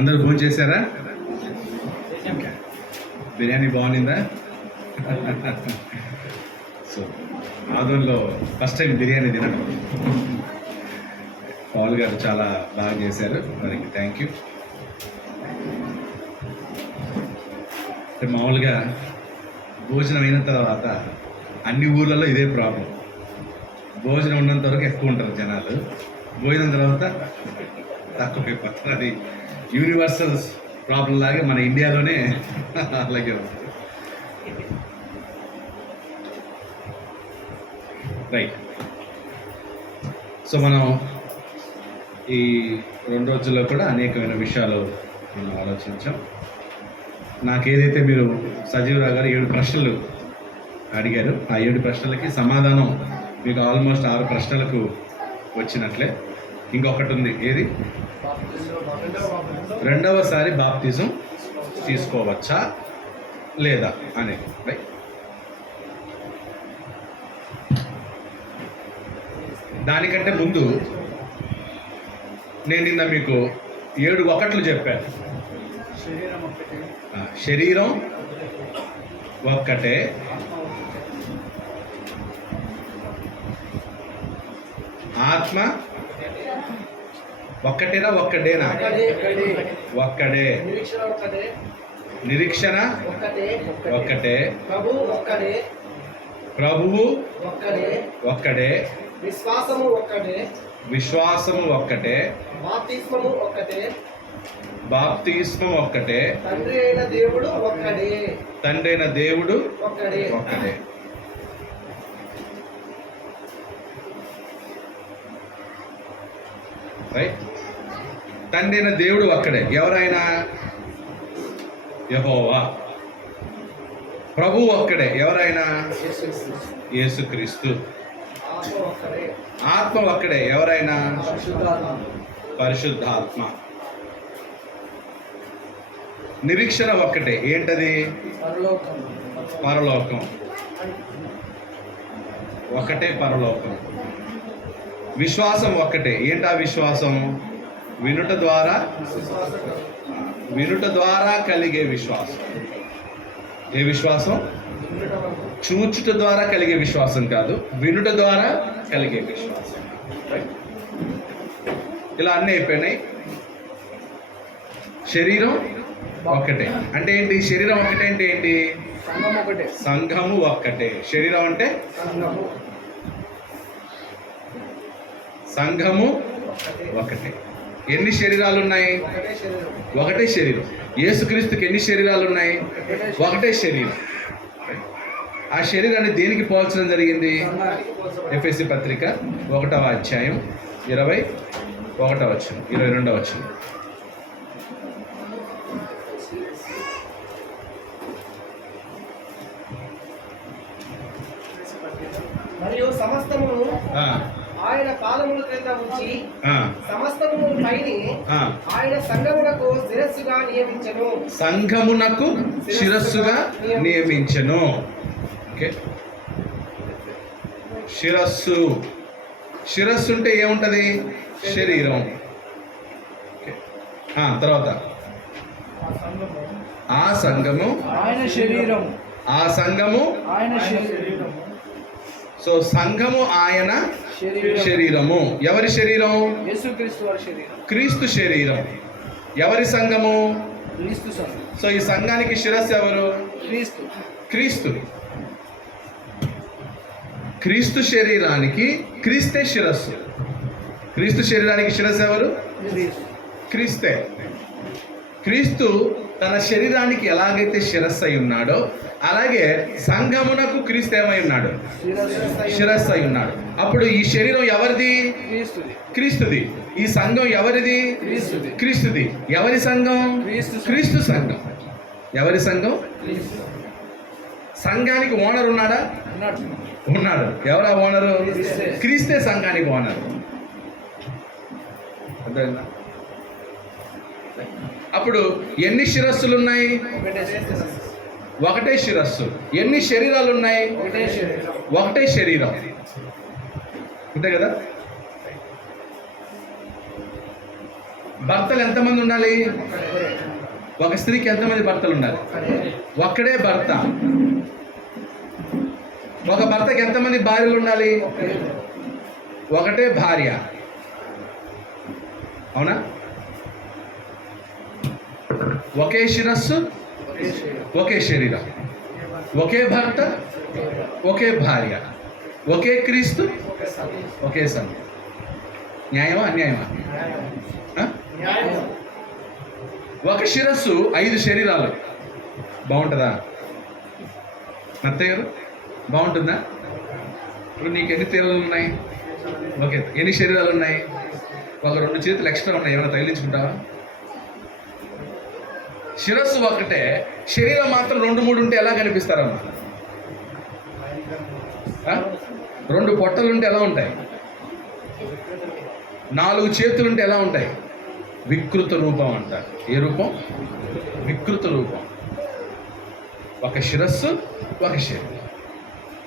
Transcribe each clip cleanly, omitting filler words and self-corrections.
అందరూ భోజనం చేశారా? బిర్యానీ బాగుండిందా? సో ఆదంలో ఫస్ట్ టైం బిర్యానీ తినడం. పౌల్ గారు చాలా బాగా చేశారు, వారికి థ్యాంక్ యూ. మామూలుగా భోజనం అయిన తర్వాత అన్ని ఊర్లలో ఇదే ప్రాబ్లం. భోజనం ఉన్నంత వరకు ఎక్కువ ఉంటారు జనాలు, భోజనం తర్వాత తక్కువ అయిపోతారు. అది యూనివర్సల్ ప్రాబ్లం లాగే మన ఇండియాలోనే అలాగే ఉంటుంది. రైట్. సో మనం ఈ 2 రోజుల్లో కూడా అనేకమైన విషయాలు మనం ఆలోచించాం. నాకేదైతే మీరు సజీవరావు గారు 7 ప్రశ్నలు అడిగారు, ఆ 7 ప్రశ్నలకి సమాధానం మీకు ఆల్మోస్ట్ 6 ప్రశ్నలకు వచ్చినట్లే. ఇంకొకటి ఉంది, ఏది? రెండవసారి బాప్తిజం తీసుకోవచ్చా లేదా అనేది. రైట్. దానికంటే ముందు నేను నిన్న మీకు 7 ఒకట్లు చెప్పాను. శరీరం ఒక్కటే, ఆత్మ ఒక్కటేనా? ఒక్కడేనా? ఒక్కడే. నిరీక్షణ ఒక్కటే, ప్రభువు ఒక్కడే, విశ్వాసము ఒక్కటే, బాప్తిస్మం ఒక్కటే, తండ్రి అయిన దేవుడు ఒక్కడే. రైట్. తండ్రి అయిన దేవుడు ఒక్కడే. ఎవరైనా? యెహోవా. ప్రభువు ఒక్కడే. ఎవరైనా? యేసుక్రీస్తు. ఆత్మ ఒక్కడే. ఎవరైనా? పరిశుద్ధాత్మ. నిరీక్షణ ఒక్కటే. ఏంటది? పరలోకం. ఒకటే పరలోకం. విశ్వాసం ఒక్కటే. ఏంటా విశ్వాసం? వినుట ద్వారా కలిగే విశ్వాసం. ఏ విశ్వాసం? చూచుట ద్వారా కలిగే విశ్వాసం కాదు, వినుట ద్వారా కలిగే విశ్వాసం. ఇలా అన్నీ అయిపోయినాయి. శరీరం ఒక్కటే అంటే ఏంటి? శరీరం ఒక్కటే అంటే ఏంటి? సంఘము ఒక్కటే. శరీరం అంటే సంఘము ఒకటే. ఎన్ని శరీరాలు ఉన్నాయి? ఒకటే శరీరం. యేసుక్రీస్తుకి ఎన్ని శరీరాలు ఉన్నాయి? ఒకటే శరీరం. ఆ శరీరాన్ని దేనికి పోల్చడం జరిగింది? ఎఫెసీ పత్రిక 1వ అధ్యాయం 21వ వచనం, 22వ వచనం. మరియు సమస్తమును ఆయన పాదముల క్రింద ఉంచి సమస్తమును పైని ఆయన సంఘమునకు శిరస్సుగా నియమించెను. సంఘమునకు శిరస్సుగా నియమించెను. ఓకే. శిరస్సు. శిరస్సు అంటే ఏముంటది? శరీరం. తర్వాత ఆ సంఘము ఆయన శరీరం. ఆ సంఘము ఆయన శరీరం. సో సంఘము ఆయన శరీరము. ఎవరి శరీరం? క్రీస్తు శరీరం. ఎవరి సంఘము? సో ఈ సంఘానికి శిరస్సు ఎవరు? క్రీస్తు. క్రీస్తు శరీరానికి క్రీస్తే శిరస్సు. క్రీస్తు శరీరానికి శిరస్సు ఎవరు? క్రీస్తే. క్రీస్తు తన శరీరానికి ఎలాగైతే శిరస్సు అయి ఉన్నాడో అలాగే సంఘమునకు క్రీస్తు ఏమై ఉన్నాడు? శిరస్సు అయి ఉన్నాడు. అప్పుడు ఈ శరీరం ఎవరిది? క్రీస్తుది. ఈ సంఘం ఎవరిది? క్రీస్తుది. ఎవరి సంఘం? క్రీస్తు సంఘం. ఎవరి సంఘం? సంఘానికి ఓనర్ ఉన్నాడా? ఉన్నాడు. ఎవరా ఓనరు? క్రీస్తే సంఘానికి ఓనరు. అర్థమైందా? అప్పుడు ఎన్ని శిరస్సులు ఉన్నాయి? ఒకటే శిరస్సు. ఎన్ని శరీరాలు ఉన్నాయి? ఒకటే శరీరం. అంతే కదా? భర్తలు ఎంతమంది ఉండాలి? ఒక స్త్రీకి ఎంతమంది భర్తలు ఉండాలి? ఒక్కడే భర్త. ఒక భర్తకి ఎంతమంది భార్యలు ఉండాలి? ఒకటే భార్య. అవునా? ఒకే శిరస్సు, ఒకే శరీరం, ఒకే భర్త, ఒకే భార్య, ఒకే క్రీస్తు, ఒకే సంఘం. న్యాయమా అన్యాయమా? ఒక శిరస్సు 5 శరీరాలు. బాగుంటుందా అత్తయ్య గారు? బాగుంటుందా? ఇప్పుడు నీకు ఎన్ని తీరాలు ఉన్నాయి? ఓకే, ఎన్ని శరీరాలు ఉన్నాయి? ఒక 2 చేతులు ఎక్స్ట్రా ఉన్నాయి. ఏమైనా తగిలించుకుంటావా? శిరస్సు ఒకటే, శరీరం మాత్రం 2-3 ఉంటే ఎలా కనిపిస్తారమ్మా? 2 పొట్టలుంటే ఎలా ఉంటాయి? 4 చేతులుంటే ఎలా ఉంటాయి? వికృత రూపం అంటారు. ఏ రూపం? వికృత రూపం. ఒక శిరస్సు, ఒక శరీరం.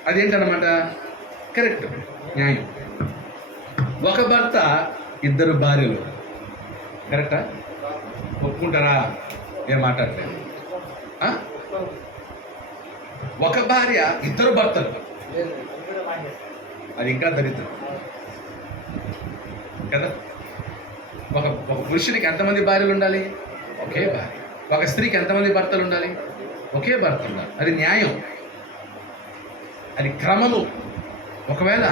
అదేంటన్నమాట? కరెక్ట్, న్యాయం. ఒక భర్త, 2 భార్యలు. కరెక్టా? ఒప్పుకుంటారా? ఏం మాట్లాడలేదు. ఒక భార్య, 2 భర్తలు. అది ఇంకా దరిద్రం కదా. ఒక పురుషునికి ఎంతమంది భార్యలు ఉండాలి? ఒకే భార్య. ఒక స్త్రీకి ఎంతమంది భర్తలు ఉండాలి? ఒకే భర్త ఉండాలి. అది న్యాయం, అది క్రమము. ఒకవేళ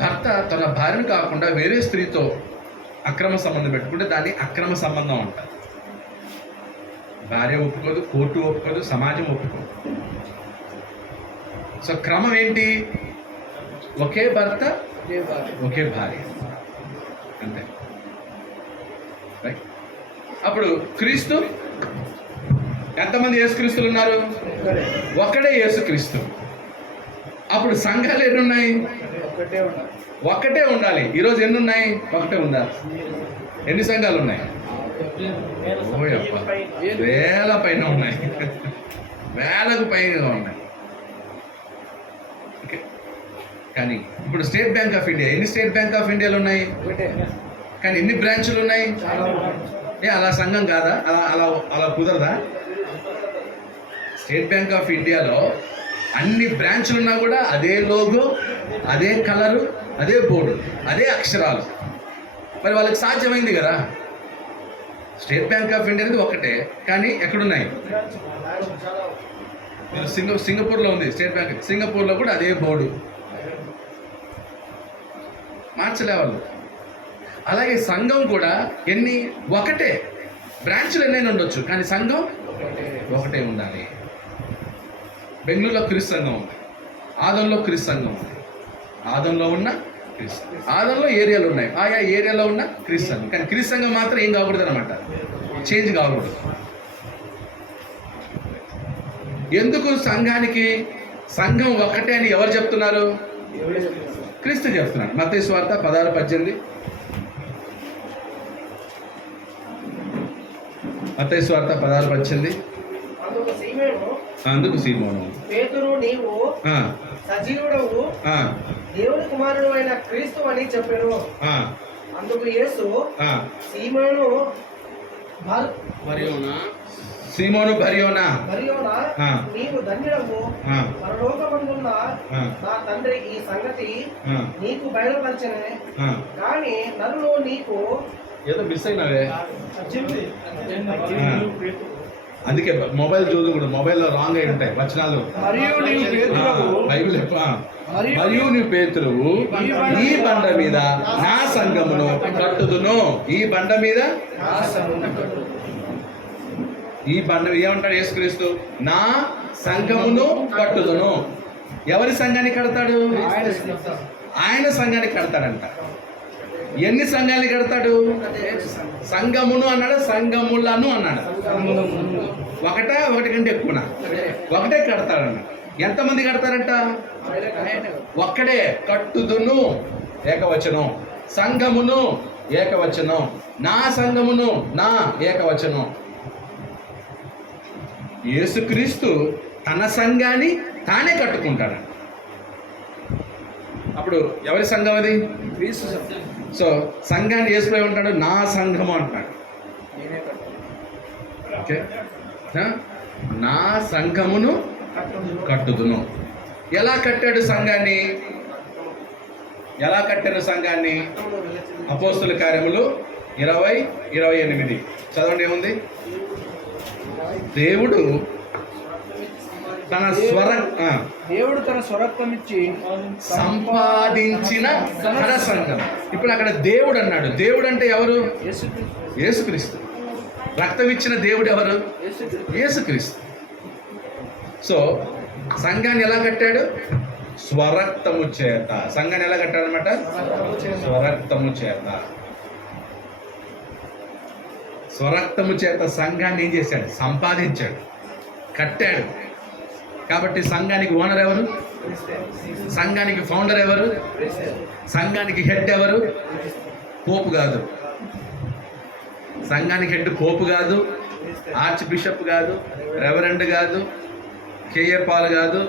భర్త తన భార్యను కాకుండా వేరే స్త్రీతో అక్రమ సంబంధం పెట్టుకుంటే దాన్ని అక్రమ సంబంధం అంటారు. భార్య ఒప్పుకోదు, కోర్టు ఒప్పుకోదు, సమాజం ఒప్పుకోదు. సో క్రమం ఏంటి? ఒకే భర్త, ఒకే భార్య, అంతే. రైట్. అప్పుడు క్రీస్తు, ఎంతమంది యేసుక్రీస్తులు ఉన్నారు? ఒక్కడే యేసుక్రీస్తు. అప్పుడు సంఘాలు ఎన్ని ఉన్నాయి? ఒక్కటే ఉండాలి. ఈరోజు ఎన్ని ఉన్నాయి? ఒకటే ఉండాలి. ఎన్ని సంఘాలు ఉన్నాయి? వేల పైన ఉన్నాయి. వేలకు పైన ఉన్నాయి. ఓకే. కానీ ఇప్పుడు స్టేట్ బ్యాంక్ ఆఫ్ ఇండియా, ఎన్ని స్టేట్ బ్యాంక్ ఆఫ్ ఇండియాలు ఉన్నాయి? కానీ ఎన్ని బ్రాంచులు ఉన్నాయి? అలా సంఘం కాదా? అలా అలా అలా కుదరదా? స్టేట్ బ్యాంక్ ఆఫ్ ఇండియాలో అన్ని బ్రాంచులు ఉన్నా కూడా అదే లోగో, అదే కలరు, అదే బోర్డు, అదే అక్షరాలు. మరి వాళ్ళకి సాధ్యమైంది కదా. స్టేట్ బ్యాంక్ ఆఫ్ ఇండియా అనేది ఒకటే, కానీ ఎక్కడున్నాయి? సింగపూర్లో ఉంది స్టేట్ బ్యాంక్. సింగపూర్లో కూడా అదే బోర్డు, మార్చలే వాళ్ళు. అలాగే సంఘం కూడా ఎన్ని? ఒకటే. బ్రాంచ్లు ఎన్నైనా ఉండొచ్చు, కానీ సంఘం ఒకటే ఉండాలి. బెంగళూరులో క్రిస్ సంఘం ఉంది, ఆదంలో క్రిస్ సంఘం ఉంది. ఆదంలో ఉన్న క్రిస్, ఆదంలో ఏరియాలు ఉన్నాయి, ఆయా ఏరియాలో ఉన్న క్రిస్ సంఘం. కానీ క్రిస్ సంఘం మాత్రం ఏం కాకూడదు అనమాట, చేంజ్ కాకూడదు. ఎందుకు సంఘానికి సంఘం ఒకటే అని ఎవరు చెప్తున్నారు? క్రీస్తు చెప్తున్నాడు. మత్తయి సువార్త 16:18. మత్తయి సువార్త 16:18. అందుకు సీమోను, పేతురు, నీవు సజీవుడవు దేవుని కుమారుడు అయిన క్రీస్తు అని చెప్పాను. అందుకు యేసు, సీమోను బర్యోనా, నీవు ధన్యుడవు, పరలోకమందున్న నా తండ్రి ఈ సంగతి నీకు బయలుపరచనే, కానీ నన్ను నీకు ఏదో మిస్ అయినావే. అందుకే మొబైల్ చూడకూడదు, మొబైల్లో రాంగ్ అయి ఉంటాయి వచనాలు. బైబిల్ మరియు నీ పేతురువు ఈ బండ మీద నా సంఘమును కట్టుదును. ఈ బండ మీద, ఈ బండ ఏమంటాడు యేసుక్రీస్తు? నా సంఘమును కట్టుదును. ఎవరి సంఘాన్ని కడతాడు? ఆయన సంఘాన్ని కడతాడంట. ఎన్ని సంఘాన్ని కడతాడు? సంఘమును అన్నాడు, సంఘములను అన్నాడు. ఒకటి కంటే ఎక్కువనా? ఒకటే కడతాడన్న. ఎంతమంది కడతారంట? ఒక్కడే. కట్టుదును ఏకవచనం, సంఘమును ఏకవచనం, నా సంఘమును నా ఏకవచనం. యేసుక్రీస్తు తన సంఘాన్ని తానే కట్టుకుంటాడు. అప్పుడు ఎవరి సంఘం అది? సో సంఘాన్ని యేసు ఉంటాడు, నా సంఘము అంటాడు. ఓకే, నా సంఘమును కట్టుదును. ఎలా కట్టాడు సంఘాన్ని? ఎలా కట్టారు సంఘాన్ని? అపోస్తుల కార్యములు 20:28 చదవండి. ఏముంది? దేవుడు తన స్వరక్తమిచ్చి సంపాదించిన ధన సంఘం. ఇప్పుడు అక్కడ దేవుడు అన్నాడు. దేవుడు అంటే ఎవరు? యేసుక్రీస్తు. రక్తం ఇచ్చిన దేవుడు ఎవరు? యేసుక్రీస్తు. సో సంఘాన్ని ఎలా కట్టాడు? స్వరక్తము చేత. సంఘాన్ని ఎలా కట్టాడు అనమాట? స్వరక్తము చేత. స్వరక్తము చేత సంఘాన్ని ఏం చేశాడు? సంపాదించాడు, కట్టాడు. కాబట్టి సంఘానికి ఓనర్ ఎవరు? సంఘానికి ఫౌండర్ ఎవరు? సంఘానికి హెడ్ ఎవరు? పోపు కాదు. సంఘానికి హెడ్ పోపు కాదు, ఆర్చ్ బిషప్ కాదు, రెవరెండ్ కాదు, కేఏ పాల్ కాదు,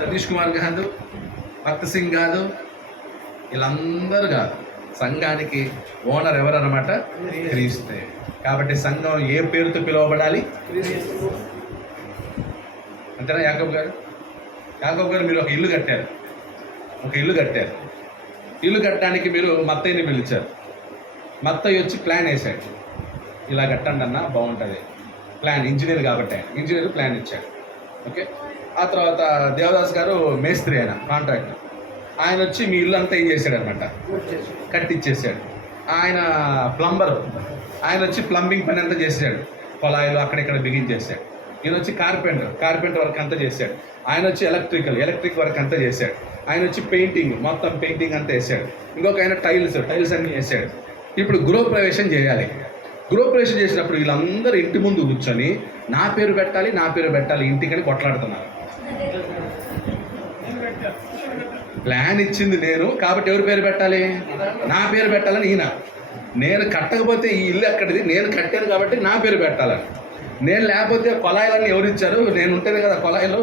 సతీష్ కుమార్ కాదు, భక్త్ సింగ్ కాదు, వీళ్ళందరూ కాదు. సంఘానికి ఓనర్ ఎవరన్నమాట? క్రీస్తే. కాబట్టి సంఘం ఏ పేరుతో పిలువబడాలి? అంతేనా? యాకోబు గారు మీరు ఒక ఇల్లు కట్టారు. ఇల్లు కట్టడానికి మీరు మత్తయ్యని పిలిచారు. మత్తయ్య వచ్చి ప్లాన్ వేశాడు, ఇలా కట్టండి అన్న బాగుంటుంది. ప్లాన్ ఇంజనీర్ కాబట్టి ఇంజనీర్ ప్లాన్ ఇచ్చాడు. ఓకే, ఆ తర్వాత దేవదాస్ గారు మేస్త్రి, ఆయన కాంట్రాక్టర్. ఆయన వచ్చి మీ ఇల్లు అంతా ఏం చేశాడు అనమాట? కట్టిచ్చేసాడు. ఆయన ప్లంబర్, ఆయన వచ్చి ప్లంబింగ్ పని అంతా చేసాడు, కొలాయిలు అక్కడిక్కడ బిగించేసాడు. ఈయన వచ్చి కార్పెంటర్ వర్క్ అంతా చేశాడు. ఆయన వచ్చి ఎలక్ట్రిక్ వర్క్ అంతా చేశాడు. ఆయన వచ్చి మొత్తం పెయింటింగ్ అంతా వేసాడు. ఇంకొక ఆయన టైల్స్ అన్నీ వేసాడు. ఇప్పుడు గృహప్రవేశం చేయాలి. గృహప్రవేశం చేసినప్పుడు వీళ్ళందరూ ఇంటి ముందు కూర్చొని నా పేరు పెట్టాలి ఇంటికని కొట్లాడుతున్నారు. ప్లాన్ ఇచ్చింది నేను, కాబట్టి ఎవరి పేరు పెట్టాలి? నా పేరు పెట్టాలని ఈయన. నేను కట్టకపోతే ఈ ఇల్లు ఎక్కడిది? నేను కట్టాను కాబట్టి నా పేరు పెట్టాలని. నేను లేకపోతే కొలాయిలన్నీ ఎవరు ఇచ్చారు? నేను ఉంటేనే కదా కొలాయిలు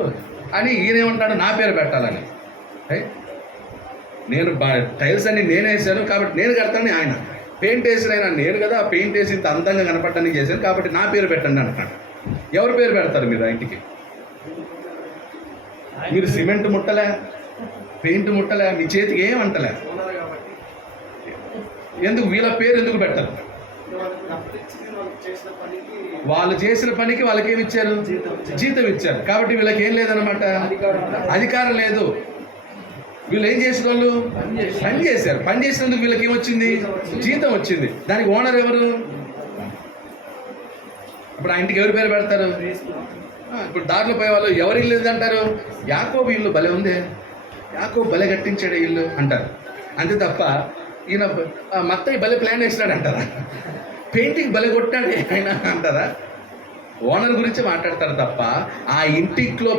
అని ఈయనేమంటాడు? నా పేరు పెట్టాలని. నేను టైల్స్ అన్ని నేను వేసాను కాబట్టి నేను కడతానని ఆయన. పెయింట్ వేసిన ఆయన నేను కదా, పెయింట్ వేసి ఇంత అందంగా కనపడటానికి చేశాను కాబట్టి నా పేరు పెట్టండి అంటాడు. ఎవరి పేరు పెడతారు మీరు? ఆ ఇంటికి మీరు సిమెంట్ ముట్టలే, పెయింట్ ముట్టలే, మీ చేతికి ఏమంటలే, ఎందుకు వీళ్ళ పేరు ఎందుకు పెట్టరు? వాళ్ళు చేసిన పనికి వాళ్ళకి ఏమి ఇచ్చారు? జీతం ఇచ్చారు. కాబట్టి వీళ్ళకి ఏం లేదనమాట, అధికారం లేదు. వీళ్ళు ఏం చేసిన వాళ్ళు? పని చేశారు. పని చేసినందుకు వీళ్ళకి ఏమొచ్చింది? జీతం వచ్చింది. దానికి ఓనర్ ఎవరు? ఇప్పుడు ఆ ఇంటికి ఎవరి పేరు పెడతారు? ఇప్పుడు దారిలో పోయే వాళ్ళు ఎవరి ఇల్లు అంటారు? యాకోబు ఇల్లు భలే ఉంది, యాకోబు భలే కట్టించాడు ఇల్లు అంటారు. అంతే తప్ప ఈయన మత్తయ్య భలే ప్లాన్ వేసినాడు అంటారా? పెయింటింగ్ భలే కొట్టాడు ఆయన అంటారా? ఓనర్ గురించి మాట్లాడతారు తప్ప ఆ ఇంటిలో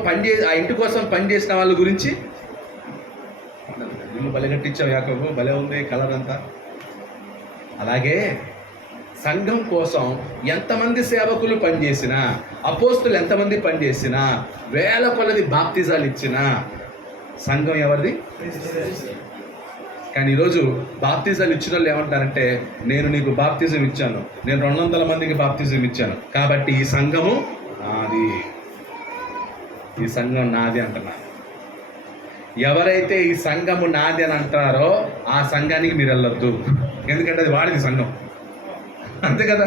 ఆ ఇంటి కోసం పనిచేసిన వాళ్ళ గురించి ఇల్లు భలే కట్టించావు యాకోబు, భలే ఉంది కలర్ అంతా. అలాగే సంఘం కోసం ఎంతమంది సేవకులు పనిచేసినా, అపోస్తులు ఎంతమంది పనిచేసినా, వేల కొలది బాప్తిజాలు ఇచ్చినా సంఘం ఎవరిది? కానీ ఈరోజు బాప్తిజాలు ఇచ్చిన వాళ్ళు ఏమంటారంటే, నేను నీకు బాప్తిజం ఇచ్చాను, నేను 200 మందికి బాప్తిజం ఇచ్చాను కాబట్టి ఈ సంఘము నాది, ఈ సంఘం నాది అంటున్నారు. ఎవరైతే ఈ సంఘము నాది అని అంటారో ఆ సంఘానికి మీరు వెళ్ళొద్దు, ఎందుకంటే అది వాడిది సంఘం, అంతే కదా.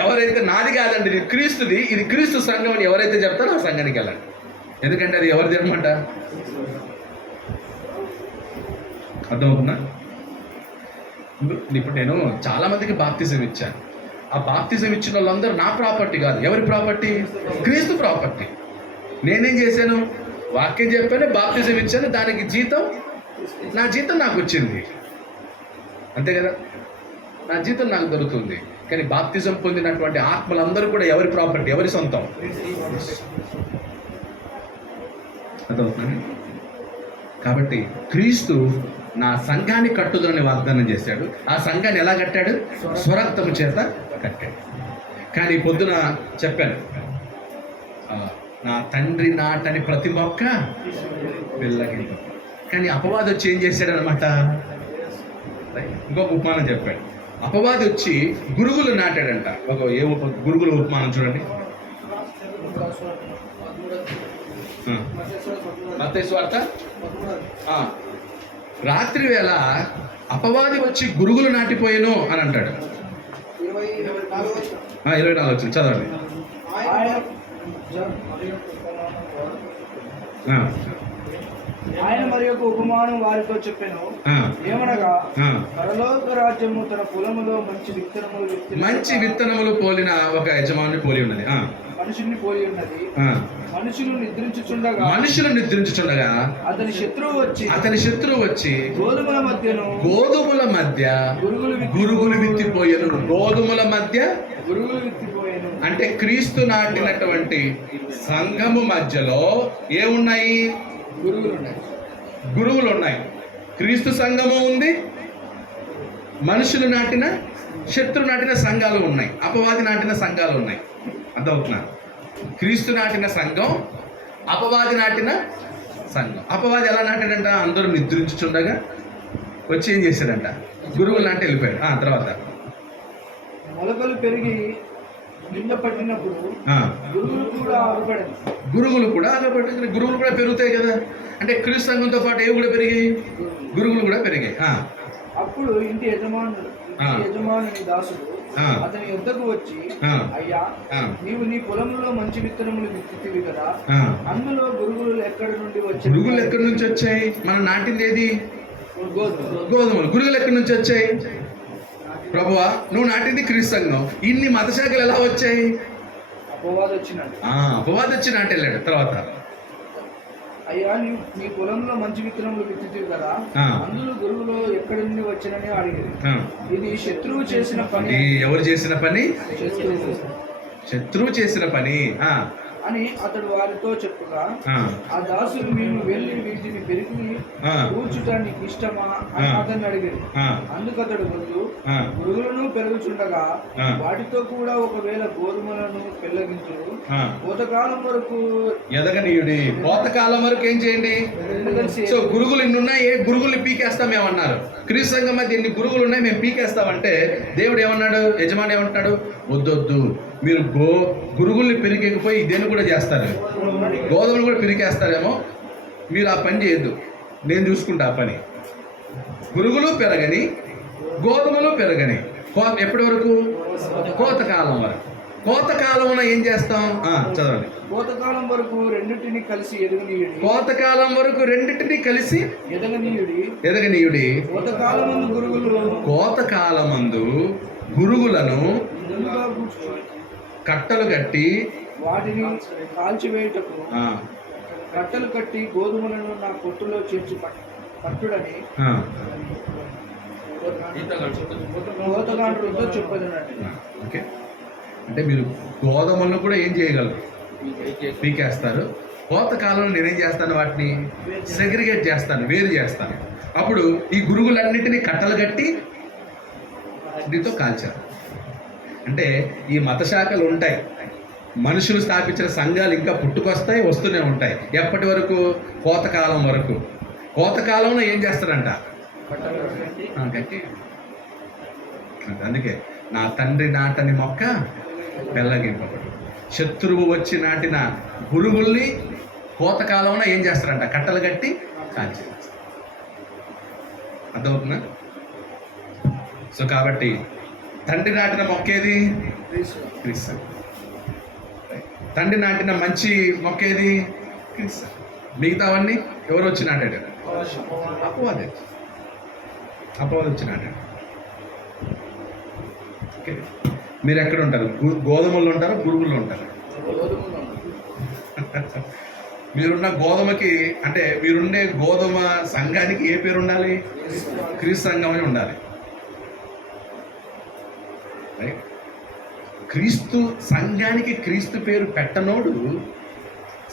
ఎవరైతే నాది కాదండి ఇది క్రీస్తుది, ఇది క్రీస్తు సంఘం అని ఎవరైతే చెప్తారో ఆ సంఘానికి వెళ్ళండి, ఎందుకంటే అది ఎవరిది అనమాట. అర్థమవుతుందా? ఇప్పుడు నేను చాలామందికి బాప్తిజం ఇచ్చాను. ఆ బాప్తిజం ఇచ్చిన వాళ్ళందరూ నా ప్రాపర్టీ కాదు. ఎవరి ప్రాపర్టీ? క్రీస్తు ప్రాపర్టీ. నేనేం చేశాను? వాక్యం చెప్పాను, బాప్తిజం ఇచ్చాను, దానికి జీతం, నా జీతం నాకు వచ్చింది, అంతే కదా. నా జీతం నాకు దొరుకుతుంది. కానీ బాప్తిజం పొందినటువంటి ఆత్మలందరూ కూడా ఎవరి ప్రాపర్టీ? ఎవరి సొంతం? అదవుతుంది. కాబట్టి క్రీస్తు నా సంఘాన్ని కట్టుదని వాగ్దానం చేశాడు. ఆ సంఘాన్ని ఎలా కట్టాడు? స్వరక్తము చేత కట్టాడు. కానీ పొద్దున చెప్పాను, నా తండ్రి నాటని ప్రతి మొక్క పిల్లకి. కానీ అపవాదం వచ్చి ఏం చేశాడు అనమాట? ఇంకొక ఉపమానం చెప్పాడు. అపవాది వచ్చి గురుగులు నాటాడంట. గురుగుల ఉపమానం చూడండి. మత్తయి సువార్త రాత్రి వేళ అపవాది వచ్చి గురుగులు నాటిపోయాను అని అంటాడు. 24 వచ్చింది చదవండి. ఆయన మరి యొక్క ఉపమానం వారితో చెప్పాను. ఏమనగా పరలోక రాజ్యము తన పొలములో మంచి విత్తనములు పోలిన ఒక యజమాని పోలి ఉన్నది. మనుషుల్ని పోలి ఉన్నది. మనుషులు నిద్రించుచుండగా అతని శత్రువు వచ్చి గోధుమల మధ్య గురుగులు విత్తిపోయాను. గోధుమల మధ్య గురుగులు అంటే క్రీస్తు నాటినటువంటి సంఘము మధ్యలో ఏమున్నాయి? గురువులు ఉన్నాయి. క్రీస్తు సంఘము ఉంది, మనుషులు నాటిన శత్రు నాటిన సంఘాలు ఉన్నాయి, అపవాది నాటిన సంఘాలు ఉన్నాయి. అర్థమవుతున్నా? క్రీస్తు నాటిన సంఘం, అపవాది నాటిన సంఘం. అపవాది ఎలా నాటాడంట? అందరూ నిద్రించుచుండగా వచ్చి ఏం చేశాడంట? గురువులు అంటే వెళ్ళిపోయాడు. తర్వాత మొలకలు పెరిగి నిండ పట్టినప్పుడు గురువులు కూడా పెరుగుతాయి కదా. అంటే క్రీస్తు సంఘంతో పాటు ఏవి కూడా పెరిగాయి? గురువులు కూడా పెరిగాయి. అప్పుడు ఇంటి యజమానుని దాసుడు అతని యుద్ధకు వచ్చి, అయ్యా, నీవు నీ పొలంలో మంచి విత్తనములు విత్తితివి కదా, అందులో గురుగులు ఎక్కడి నుంచి వచ్చాయి? మనం నాటింది ఏది? గోధుమలు. గురుగులు ఎక్కడి నుంచి వచ్చాయి? ప్రభువా, నువ్వు నాటింది క్రీస్తు సంఘం, ఇన్ని మత శాఖలు ఎలా వచ్చాయి? అపవాది వచ్చినట్టు వెళ్ళాడు. తర్వాత అయ్యా, నీ పొలంలో మంచి విత్తనములు విత్తితివి కదా, అందులో గురువులు ఎక్కడి నుండి వచ్చినని అడిగారు. ఇది శత్రువు చేసిన పని. ఎవరు చేసిన పని? శత్రువు చేసిన పని అని అతడు వారితో చెప్పుగా, ఆ దాసులు మేము వెళ్ళి వీటిని పెరిగి కూర్చుటానికి ఇష్టమా అని అతన్ని అడిగారు. అందుకు అతడు ముందు గురుగులను పెరుగుచుండగా వాటితో కూడా ఒకవేళ గోధుమలను పెళ్ళగించు, కోతకాలం వరకు ఎదగనీయుడి. కోతకాలం వరకు ఏం చేయండి? సో గురుగులు ఇన్ని ఉన్నాయి, గురుగులు పీకేస్తాం ఏమన్నారు? క్రీస్తు సంఘం మధ్య ఎన్ని గురుగులు ఉన్నాయి, మేము పీకేస్తామంటే దేవుడు ఏమన్నాడు? యజమాని ఏమంటున్నాడు? వద్దొద్దు, మీరు గురుగుల్ని పెరిగేకపోయి దేన్ని కూడా చేస్తారు, గోధుమలు కూడా పెరిగేస్తారేమో, మీరు ఆ పని చేయొద్దు, నేను చూసుకుంటా ఆ పని. గురుగులు పెరగని, గోధుమలు పెరగని. ఎప్పటి వరకు? కోతకాలం వరకు. కోతకాలంలో ఏం చేస్తాం? చదవండి. కోతకాలం వరకు రెండింటిని కలిసి ఎదగనీయుడి. కోతకాలం వరకు రెండింటిని కలిసి ఎదగనీయుడి. కోతకాలమందు గురుగులను కట్టలు కట్టి వాటిని కాల్చివేయుటకు కట్టలు కట్టి గోధుమలను నా కొట్టులో చేర్చి పట్టుడని ఓకే. అంటే మీరు గోధుమలను కూడా ఏం చేయగలరు? పీకేస్తారు. కోతకాలంలో నేనేం చేస్తాను? వాటిని సెగ్రిగేట్ చేస్తాను, వేరు చేస్తాను. అప్పుడు ఈ గురుగులన్నిటినీ కట్టలు కట్టి దీంతో కాల్చారు. అంటే ఈ మత శాఖలు ఉంటాయి, మనుషులు స్థాపించిన సంఘాలు ఇంకా పుట్టుకొస్తాయి, వస్తూనే ఉంటాయి. ఎప్పటి వరకు? కోతకాలం వరకు. కోతకాలంలో ఏం చేస్తారంట? కట్టి. అందుకే నా తండ్రి నాటని మొక్క పెళ్ళగింపబడు. శత్రువు వచ్చి నాటిన గురుగుల్ని కోతకాలంలో ఏం చేస్తారంట? కట్టలు కట్టి కాల్చి. అర్థమవుతుందా? సో కాబట్టి తండ్రి నాటిన మొక్కేది? క్రీస్తు. తండ్రి నాటిన మంచి మొక్కేది? క్రీస్తు. మిగతావన్నీ ఎవరు వచ్చి నాటాడు? అపవాది వచ్చి నాటాడు. ఓకే. మీరు ఎక్కడ ఉంటారు? గోధుమల్లో ఉంటారా, గురుగుల్లో ఉంటారా? మీరున్న గోధుమకి, అంటే మీరుండే గోధుమ సంఘానికి ఏ పేరు ఉండాలి? క్రీస్తు సంఘం అని ఉండాలి. క్రీస్తు సంఘానికి క్రీస్తు పేరు పెట్టనోడు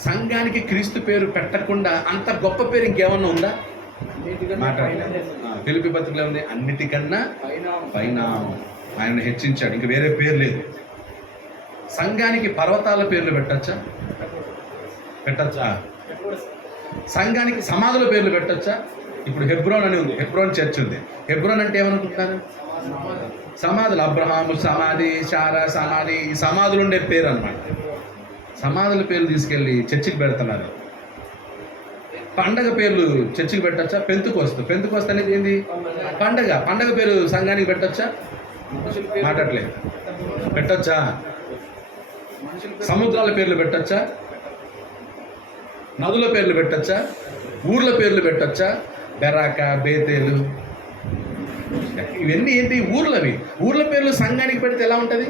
సంఘానికి క్రీస్తు పేరు పెట్టకుండా అంత గొప్ప పేరు ఇంకేమన్నా ఉందా? ఫిలిప్పీ పత్రికలో ఉంది, అన్నిటికన్నా పైన ఆయన హెచ్చించాడు, ఇంక వేరే పేరు లేదు. సంఘానికి పర్వతాల పేర్లు పెట్టచ్చా? సంఘానికి సమాధుల పేర్లు పెట్టచ్చా? ఇప్పుడు హెబ్రోన్ అని ఉంది, హెబ్రోన్ చర్చ్ ఉంది. హెబ్రోన్ అంటే ఏమనుకుంటున్నారు? సమాధులు. అబ్రహాము సమాధి, శారా సమాధి, ఈ సమాధులు ఉండే పేరు అన్నమాట. సమాధుల పేర్లు తీసుకెళ్ళి చర్చికి పెడుతున్నారు. పండగ పేర్లు చర్చికి పెట్టచ్చా? పెంతుకోస్తు అనేది ఏంది? పండగ. పండగ పేరు సంఘానికి పెట్టచ్చా? మాట్లాడలేదు. పెట్టచ్చా? సముద్రాల పేర్లు పెట్టచ్చా? నదుల పేర్లు పెట్టచ్చా? ఊర్ల పేర్లు పెట్టచ్చా? బెరాక, బేతేలు, ఇవన్నీ ఏంటి? ఊర్లవి. ఊర్ల పేర్లు సంఘానికి పెడితే ఎలా ఉంటుంది?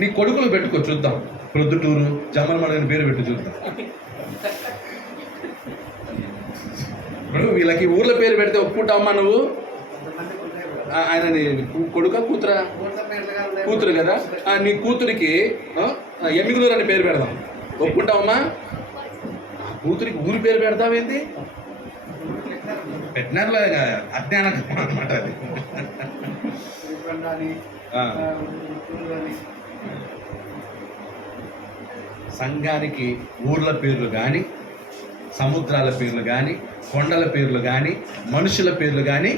నీ కొడుకులు పెట్టుకో చూద్దాం. ప్రొద్దుటూరు, జమలమణి పేరు పెట్టు చూద్దాం. ఇప్పుడు వీళ్ళకి ఊర్ల పేరు పెడితే ఒప్పుకుంటావమ్మా నువ్వు? ఆయన కొడుక కూతురా? కూతురు కదా. నీ కూతురికి ఎమ్మిగులూరు అని పేరు పెడదాం, ఒప్పుకుంటావమ్మా? కూతురికి ఊరి పేరు పెడతావేంటి? పెట్టినారులో అజ్ఞానం అనమాట అది. సంఘానికి ఊర్ల పేర్లు కానీ, సముద్రాల పేర్లు కానీ, కొండల పేర్లు కానీ, మనుషుల పేర్లు కానీ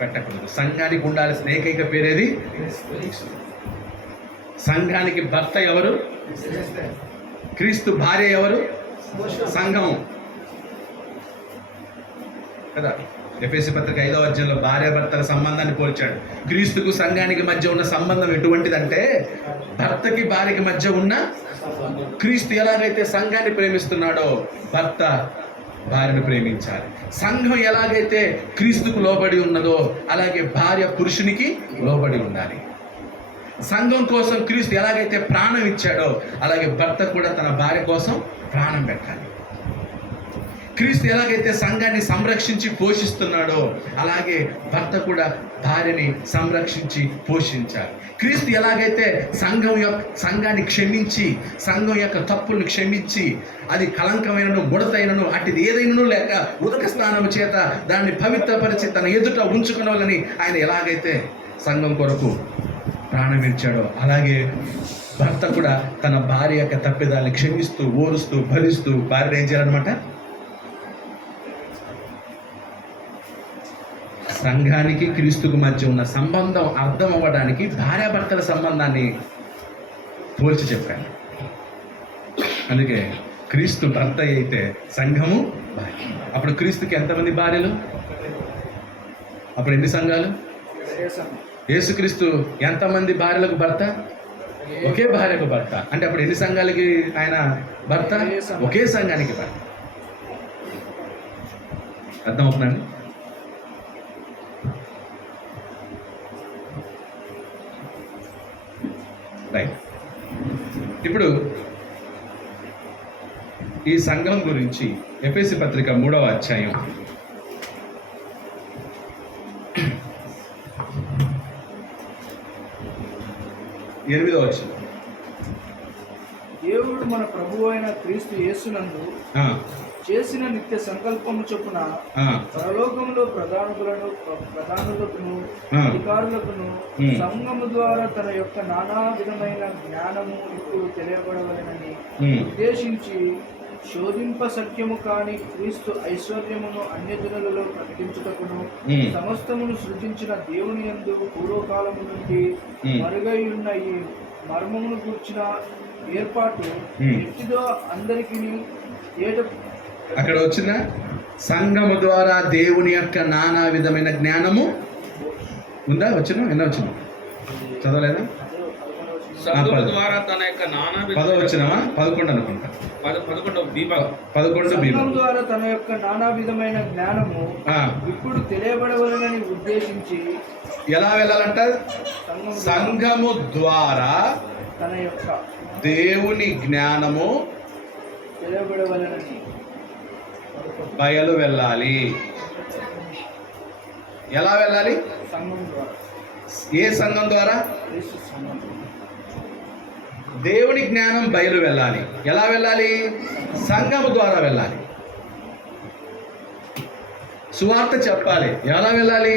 పెట్టకూడదు. సంఘానికి ఉండాల్సిన ఏకైక పేరేది? సంఘానికి భర్త ఎవరు? క్రీస్తు. భార్య ఎవరు? సంఘం కదా. ఎఫెసీ పత్రిక 5వ అధ్యాయంలో భార్యాభర్తల సంబంధాన్ని పోల్చాడు. క్రీస్తుకు సంఘానికి మధ్య ఉన్న సంబంధం ఎటువంటిదంటే, భర్తకి భార్యకి మధ్య ఉన్న, క్రీస్తు ఎలాగైతే సంఘాన్ని ప్రేమిస్తున్నాడో భర్త భార్యను ప్రేమించాలి. సంఘం ఎలాగైతే క్రీస్తుకు లోబడి ఉన్నదో అలాగే భార్య పురుషునికి లోబడి ఉండాలి. సంఘం కోసం క్రీస్తు ఎలాగైతే ప్రాణం ఇచ్చాడో అలాగే భర్త కూడా తన భార్య కోసం ప్రాణం పెట్టాలి. క్రీస్తు ఎలాగైతే సంఘాన్ని సంరక్షించి పోషిస్తున్నాడో అలాగే భర్త కూడా భార్యని సంరక్షించి పోషించాలి. క్రీస్తు ఎలాగైతే సంఘాన్ని క్షమించి, సంఘం యొక్క తప్పులను క్షమించి, అది కళంకమైనను ముడతైనను అటుది ఏదైనను లేక ఉదక స్నానం చేత దాన్ని పవిత్రపరిచి తన ఎదుట ఉంచుకునేవాళ్ళని ఆయన ఎలాగైతే సంఘం కొరకు ప్రాణం ఇచ్చాడో అలాగే భర్త కూడా తన భార్య యొక్క తప్పిదాన్ని క్షమిస్తూ, ఓరుస్తూ, భరిస్తూ భార్య ఏం చేయాలన్నమాట? సంఘానికి క్రీస్తుకు మధ్య ఉన్న సంబంధం అర్థం అవ్వడానికి భార్యాభర్తల సంబంధాన్ని పోల్చి చెప్పాను. అందుకే క్రీస్తు భర్త అయితే సంఘము భార్య. అప్పుడు క్రీస్తుకి ఎంతమంది భార్యలు? అప్పుడు ఎన్ని సంఘాలు? యేసుక్రీస్తు ఎంతమంది భార్యలకు భర్త? ఒకే భార్యకు భర్త. అంటే అప్పుడు ఎన్ని సంఘాలకి ఆయన భర్త? ఒకే సంఘానికి భర్త. అర్థం అవుతుందండి? రైట్. ఇప్పుడు ఈ సంఘం గురించి ఎఫెసీ పత్రిక 3వ అధ్యాయం 8వ వచనం. దేవుడు మన ప్రభువు అయిన క్రీస్తు యేసునందు చేసిన నిత్య సంకల్పము చొప్పున పరలోకంలో ప్రధానులకును అధికారులకును సంఘము ద్వారా తన యొక్క నానా విధమైన జ్ఞానము ఇప్పుడు తెలియబడవలెనని ఉద్దేశించి శోధింప సత్యము కాని క్రీస్తు ఐశ్వర్యమును అన్యజనులలో ప్రకటించుటకును సమస్తమును సృజించిన దేవుని యందు పూర్వకాలము నుండి మరుగై ఉన్న ఈ మర్మమును గూర్చిన ఏర్పాటు ఎట్టిదో అందరికీ అక్కడ వచ్చిన సంఘము ద్వారా దేవుని యొక్క నానా విధమైన జ్ఞానము ఉందా? వచ్చిన ఎన్నో వచ్చిన చదవలేదా? ద్వారా తన యొక్క నానా 11 అనుకుంటా. 11 ద్వారా తన యొక్క నానా విధమైన జ్ఞానము ఇప్పుడు తెలియబడవలనని ఉద్దేశించి ఎలా వెళ్ళాలంట? సంఘము ద్వారా తన యొక్క దేవుని జ్ఞానము తెలియబడవలనని బయలు వెళ్ళాలి. ఎలా వెళ్ళాలి? సంఘం ద్వారా. ఏ సంఘం ద్వారా? దేవుని జ్ఞానం బయలు వెళ్ళాలి. ఎలా వెళ్ళాలి? సంఘము ద్వారా వెళ్ళాలి. సువార్త చెప్పాలి. ఎలా వెళ్ళాలి?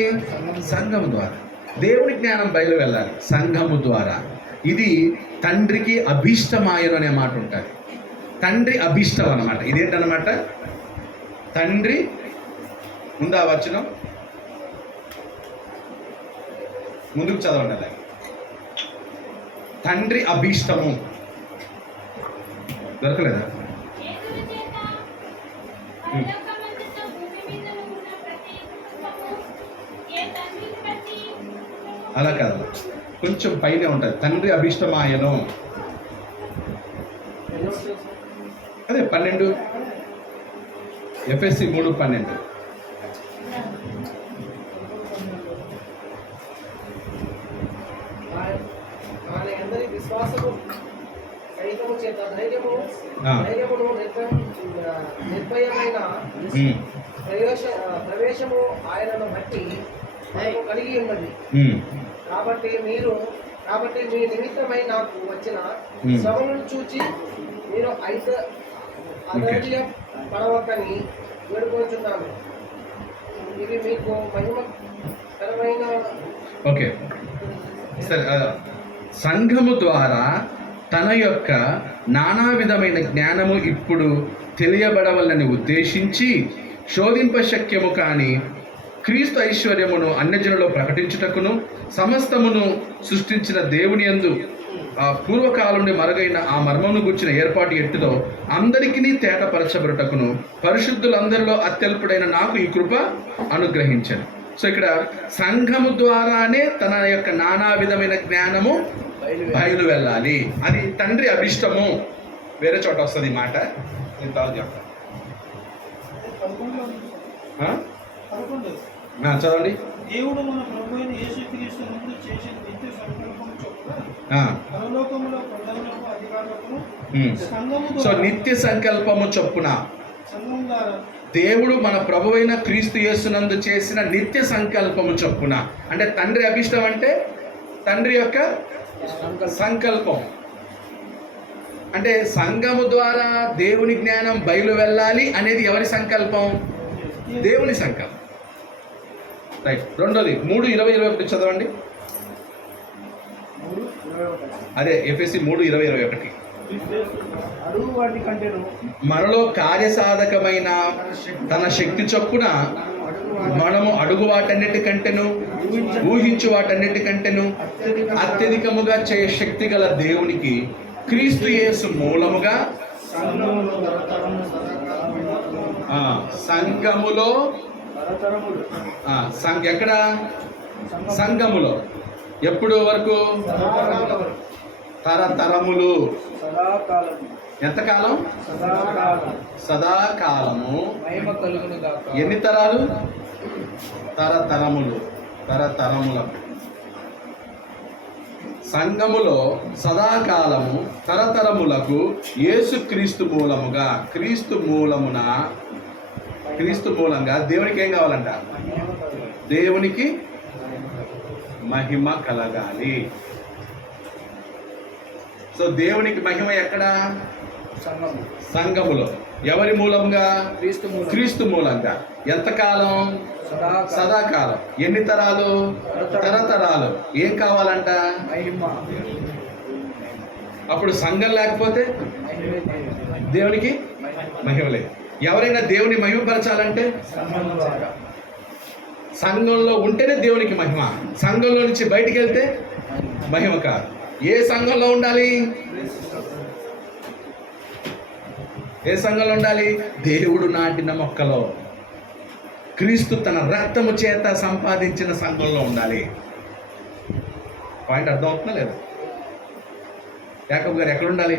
సంఘము ద్వారా. దేవుని జ్ఞానం బయలు వెళ్ళాలి సంఘము ద్వారా. ఇది తండ్రికి అభీష్టమాయను అనే మాట ఉంటుంది. తండ్రి అభీష్టం అన్నమాట. ఇదేంటన్నమాట? తండ్రి ఉందా వచనం? ముందుకు చదవండి. అలాగే తండ్రి అభీష్టము దొరకలేదా? అలా కాదు, కొంచెం పైనే ఉంటుంది. తండ్రి అభీష్టమాయను, అదే 12 ఎఫ్ఎస్సి 3:12. విశ్వాసము సైతము చేత ధైర్యమును నిర్భయమైన ప్రవేశము ఆయనను బట్టి మనకు కలిగి ఉన్నది. కాబట్టి మీ నిమిత్తమై నాకు వచ్చిన శ్రమలను చూచి మీరు అధైర్య పడవకని వేడుకొంచున్నాను. ఇది మీకు మహిమకరమైన. ఓకే సరే. సంఘము ద్వారా తన యొక్క నానా విధమైన జ్ఞానము ఇప్పుడు తెలియబడవలని ఉద్దేశించి శోధింపశక్యము కాని క్రీస్తు ఐశ్వర్యమును అన్యజనులో ప్రకటించుటకును సమస్తమును సృష్టించిన దేవుని యందు ఆ పూర్వకాలం నుండి మరుగైన ఆ మర్మమును గుర్చిన ఏర్పాటు ఎట్టులో అందరికీ తేటపరచబడుటకును పరిశుద్ధులందరిలో అత్యల్పుడైన నాకు ఈ కృప అనుగ్రహించాను. సో ఇక్కడ సంఘము ద్వారానే తన యొక్క నానా విధమైన జ్ఞానము బయలు వెళ్ళాలి. అది తండ్రి అభిష్టము. వేరే చోట వస్తుంది ఈ మాట, నేను తర్వాత చెప్తాను. చదవండి. దేవుడు మన ప్రభువైన యేసుక్రీస్తు నందు చేసిన నిత్య సంకల్పము చొప్పున పరలోకములో ప్రజలకు అధికారులకు సో నిత్య సంకల్పము చొప్పున సంఘం ద్వారా దేవుడు మన ప్రభువైన క్రీస్తు యేసునందు చేసిన నిత్య సంకల్పము చొప్పున, అంటే తండ్రి అభిష్టం అంటే తండ్రి యొక్క సంకల్పం. అంటే సంఘము ద్వారా దేవుని జ్ఞానం బయలు వెళ్ళాలి అనేది ఎవరి సంకల్పం? దేవుని సంకల్పం. రైట్. రెండోది 3:20-21 చదవండి. అదే ఎఫెసీ 3:20-21. అడుగు వాటి కంటేను మనలో కార్యసాధకమైన తన శక్తి చొప్పున మనము అడుగు వాటన్నిటికంటేను ఊహించు వాటన్నిటికంటేను అత్యధికముగా చేయ శక్తి గల దేవునికి క్రీస్తు యేసు మూలముగా సంఘములో ఎక్కడ? సంఘములో ఎప్పుడు వరకు? తరతరములు. ఎంతకాలం? సదాకాలము. ఎన్ని తరాలు? తరతరములు. తరతరములకు సంఘములో సదాకాలము తరతరములకు యేసుక్రీస్తు మూలముగా, క్రీస్తు మూలంగా దేవునికి ఏం కావాలంట? దేవునికి మహిమ కలగాలి. సో దేవునికి మహిమ ఎక్కడ? సంఘములో. ఎవరి మూలంగా? క్రీస్తు మూలంగా. ఎంతకాలం? సదాకాలం. ఎన్ని తరాలు? తరతరాలు. ఏం కావాలంట? అప్పుడు సంఘం లేకపోతే దేవునికి మహిమ లేదు. ఎవరైనా దేవుని మహిమపరచాలంటే సంఘంలో ఉంటేనే దేవునికి మహిమ. సంఘంలో నుంచి బయటికి వెళ్తే మహిమ కాదు. ఏ సంఘంలో ఉండాలి? ఏ సంఘంలో ఉండాలి? దేవుడు నాటిన మొక్కలో, క్రీస్తు తన రక్తము చేత సంపాదించిన సంఘంలో ఉండాలి. పాయింట్ అర్థం అవుతుందా లేదా? యాకోబు గారు ఎక్కడ ఉండాలి?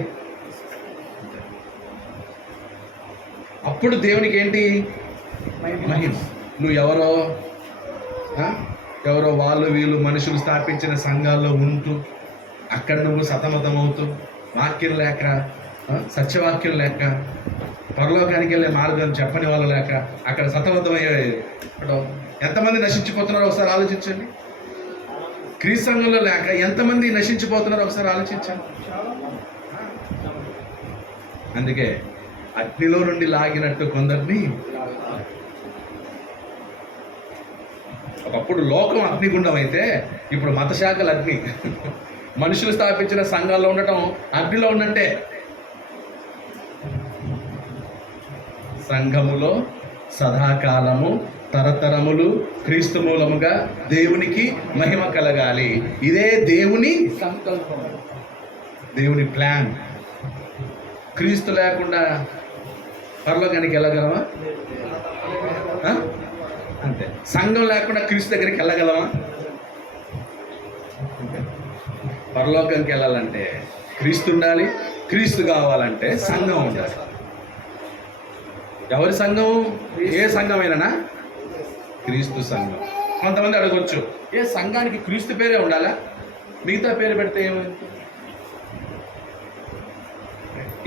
అప్పుడు దేవునికి ఏంటి? మహిమ. నువ్వు ఎవరో వాళ్ళు వీళ్ళు మనుషులు స్థాపించిన సంఘాల్లో ఉంటూ అక్కడ నువ్వు సతమతం అవుతూ వాక్యం లేక, సత్యవాక్యం లేక, పరలోకానికి వెళ్ళే మార్గం చెప్పని వాళ్ళు లేక అక్కడ సతమతమయ్యే ఎంతమంది నశించిపోతున్నారో ఒకసారి ఆలోచించండి. క్రీస్తు సంఘంలో లేక ఎంతమంది నశించిపోతున్నారో ఒకసారి ఆలోచించండి. అందుకే అగ్నిలో నుండి లాగినట్టు కొందరిని, ఒకప్పుడు లోకం అగ్నిగుండం అయితే ఇప్పుడు మత శాఖలు అగ్ని. మనుషులు స్థాపించిన సంఘాల్లో ఉండటం అగ్నిలో ఉన్నట్టే. సంఘములో సదాకాలము తరతరములు క్రీస్తు మూలముగా దేవునికి మహిమ కలగాలి. ఇదే దేవుని సంకల్పం. దేవుని ప్లాన్. క్రీస్తు లేకుండా పరలోకానికి వెళ్ళగలమా? అంతే. సంఘం లేకుండా క్రీస్తు దగ్గరికి వెళ్ళగలమా? పరలోకానికి వెళ్ళాలంటే క్రీస్తు ఉండాలి. క్రీస్తు కావాలంటే సంఘం ఉండాలి. ఎవరి సంఘం? ఏ సంఘమైనా క్రీస్తు సంఘం. కొంతమంది అడగొచ్చు, ఏ సంఘానికి క్రీస్తు పేరే ఉండాలా, మిగతా పేరు పెడితే ఏమైంది?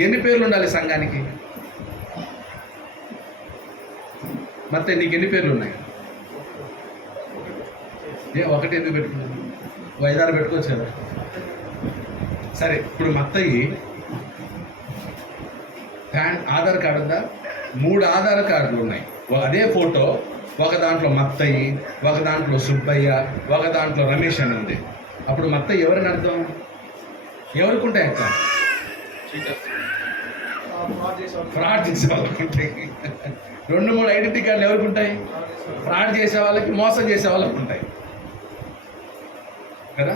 ఎన్ని పేర్లు ఉండాలి సంఘానికి? ಮತ್ತೆ నీకు ఎన్ని పేర్లు ఉన్నాయి? ఒకటి ఎందుకు పెట్టుకున్నాను? 5-6 పెట్టుకోవచ్చు కదా. సరే, ఇప్పుడు మత్తయి ఆధార్ కార్డు ఉందా? 3 ఆధార్ కార్డులు ఉన్నాయి. అదే ఫోటో, ఒక దాంట్లో మత్తయి, ఒక దాంట్లో సుబ్బయ్య, ఒక దాంట్లో రమేష్ అని ఉంది. అప్పుడు మత్తయి ఎవరిని అర్థం? ఎవరికి ఉంటాయి అక్క? ఫ్రాడ్ చేసే వాళ్ళకి ఉంటాయి. 2-3 ఐడెంటిటీ కార్డులు ఎవరికి ఉంటాయి? ఫ్రాడ్ చేసే వాళ్ళకి, మోసం చేసే వాళ్ళకి ఉంటాయి కదా.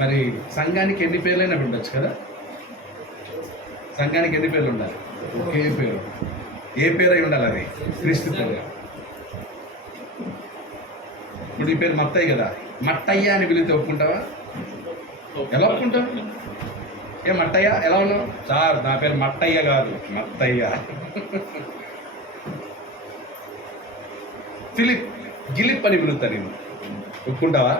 మరి సంఘానికి ఎన్ని పేర్లైనా ఉండొచ్చు కదా. సంఘానికి ఎన్ని పేర్లు ఉండాలి? ఒకే పేరు. ఏ పేరు అయి ఉండాలి? అది క్రీస్తు పేరు. ఇప్పుడు ఈ పేరు మత్తయ్య కదా, మట్టయ్య అని పిలిస్తే ఒప్పుకుంటావా? ఎలా ఒప్పుకుంటావు? ఏ మట్టయ్య ఎలా ఉన్నావు? సార్ నా పేరు మట్టయ్య కాదు, మత్తయ్య. ఫిలిప్, గిలిప్ అని పిలుస్తా నేను, ఒప్పుకుంటావా?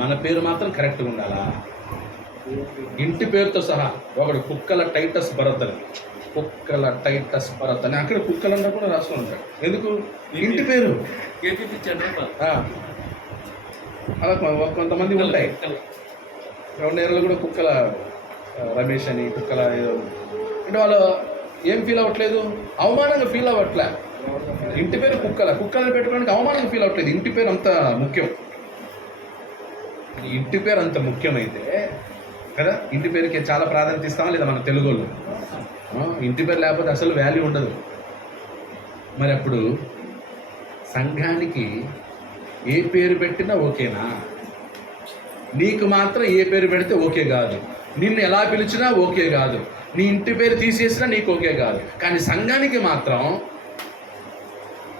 మన పేరు మాత్రం కరెక్ట్గా ఉండాలా? ఇంటి పేరుతో సహా. ఒకడు కుక్కల టైటస్ భరత్ అని, కుక్కల టైటస్ భరత్ అని అక్కడ కుక్కలంతా కూడా రాసుకొని ఉంటాడు. ఎందుకు? ఇంటి పేరు. అలా కొంతమంది ఉంటాయి. రౌండేర్లు కూడా కుక్కల రమేష్ అని, కుక్కల ఏదో అంటే వాళ్ళు ఏం ఫీల్ అవ్వట్లేదు, అవమానంగా ఫీల్ అవ్వట్లే. ఇంటి పేరు కుక్కలని పెట్టుకోవడానికి అవమానంగా ఫీల్ అవ్వట్లేదు. ఇంటి పేరు అంత ముఖ్యం. ఇంటి పేరు అంత ముఖ్యమైతే కదా, ఇంటి పేరుకి చాలా ప్రాధాన్యత ఇస్తామా లేదా మన తెలుగు వాళ్ళు? ఇంటి పేరు లేకపోతే అసలు వాల్యూ ఉండదు. మరి అప్పుడు సంఘానికి ఏ పేరు పెట్టినా ఓకేనా? నీకు మాత్రం ఏ పేరు పెడితే ఓకే కాదు. నిన్ను ఎలా పిలిచినా ఓకే కాదు. నీ ఇంటి పేరు తీసేసినా నీకు ఓకే కాదు. కానీ సంఘానికి మాత్రం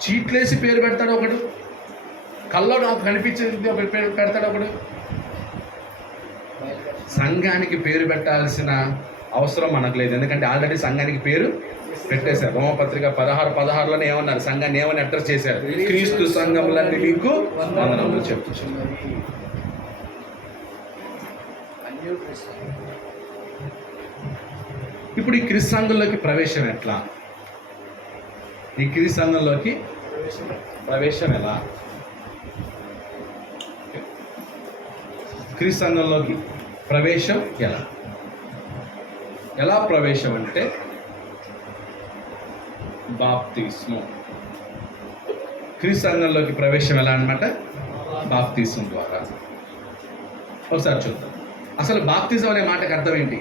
చీట్లేసి పేరు పెడతాడు ఒకడు, కల్లో నాకు కనిపించేది ఒక పేరు పెడతాడు ఒకడు. సంఘానికి పేరు పెట్టాల్సిన అవసరం మనకు లేదు. ఎందుకంటే ఆల్రెడీ సంఘానికి పేరు పెట్టేశారు. రోమపత్రిక 16:16లోనే ఏమన్నారు? సంఘాన్ని ఏమని అడ్రస్ చేశారు? క్రీస్తు సంఘములన్నీ మీకు వందనములు చెప్తున్నారు. ఇప్పుడు ఈ క్రీస్తు సంఘంలోకి ప్రవేశం ఎట్లా? ఈ క్రీస్తు సంఘంలోకి ప్రవేశం ఎలా? క్రీస్తు సంఘంలోకి ప్రవేశం ఎలా? ఎలా ప్రవేశం అంటే బాప్తిస్మం. క్రీస్తు సంఘంలోకి ప్రవేశం ఎలా అన్నమాట? బాప్తిస్మం ద్వారా. ఒకసారి చూద్దాం. అసలు బాప్తిజం అనే మాటకు అర్థం ఏంటి?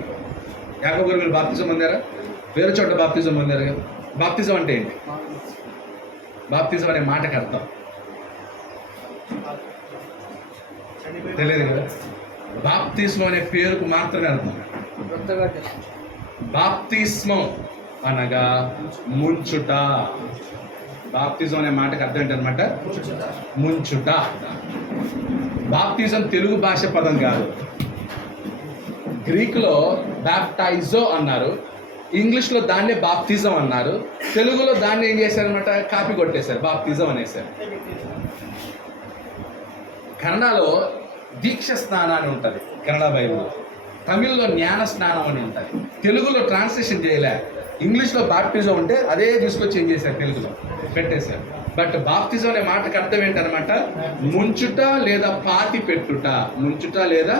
యాకోబు గారు, మీరు బాప్తిజం పొందారా? వేరే చోట బాప్తిజం పొందారు కదా. బాప్తిజం అంటే ఏంటి? బాప్తిజం అనే మాటకు అర్థం తెలియదు కదా. బాప్తిస్మం అనే పేరుకు మాత్రమే అర్థం. బాప్తిస్మం అనగా ముంచుట. బాప్తిజం అనే మాటకు అర్థం ఏంటనమాట? ముంచుట. బాప్తిజం తెలుగు భాష పదం కాదు. గ్రీకులో బ్యాప్టైజో అన్నారు, ఇంగ్లీష్లో దాన్నే బాప్తిజం అన్నారు, తెలుగులో దాన్ని ఏం చేశారనమాట? కాపీ కొట్టేశారు, బాప్తిజం అనేసారు. కన్నడలో దీక్ష స్నానం అని ఉంటుంది, కన్నడ బైబిల్లో. తమిళ్లో జ్ఞాన స్నానం అని ఉంటుంది. తెలుగులో ట్రాన్స్లేషన్ చేయలే. ఇంగ్లీష్లో బాప్టిజం ఉంటే అదే తీసుకొచ్చి ఏం చేశారు? తెలుగులో పెట్టేశారు. బట్ బాప్తిజం అనే మాటకు అర్థం ఏంటనమాట? ముంచుట లేదా పాతి పెట్టుట. ముంచుట లేదా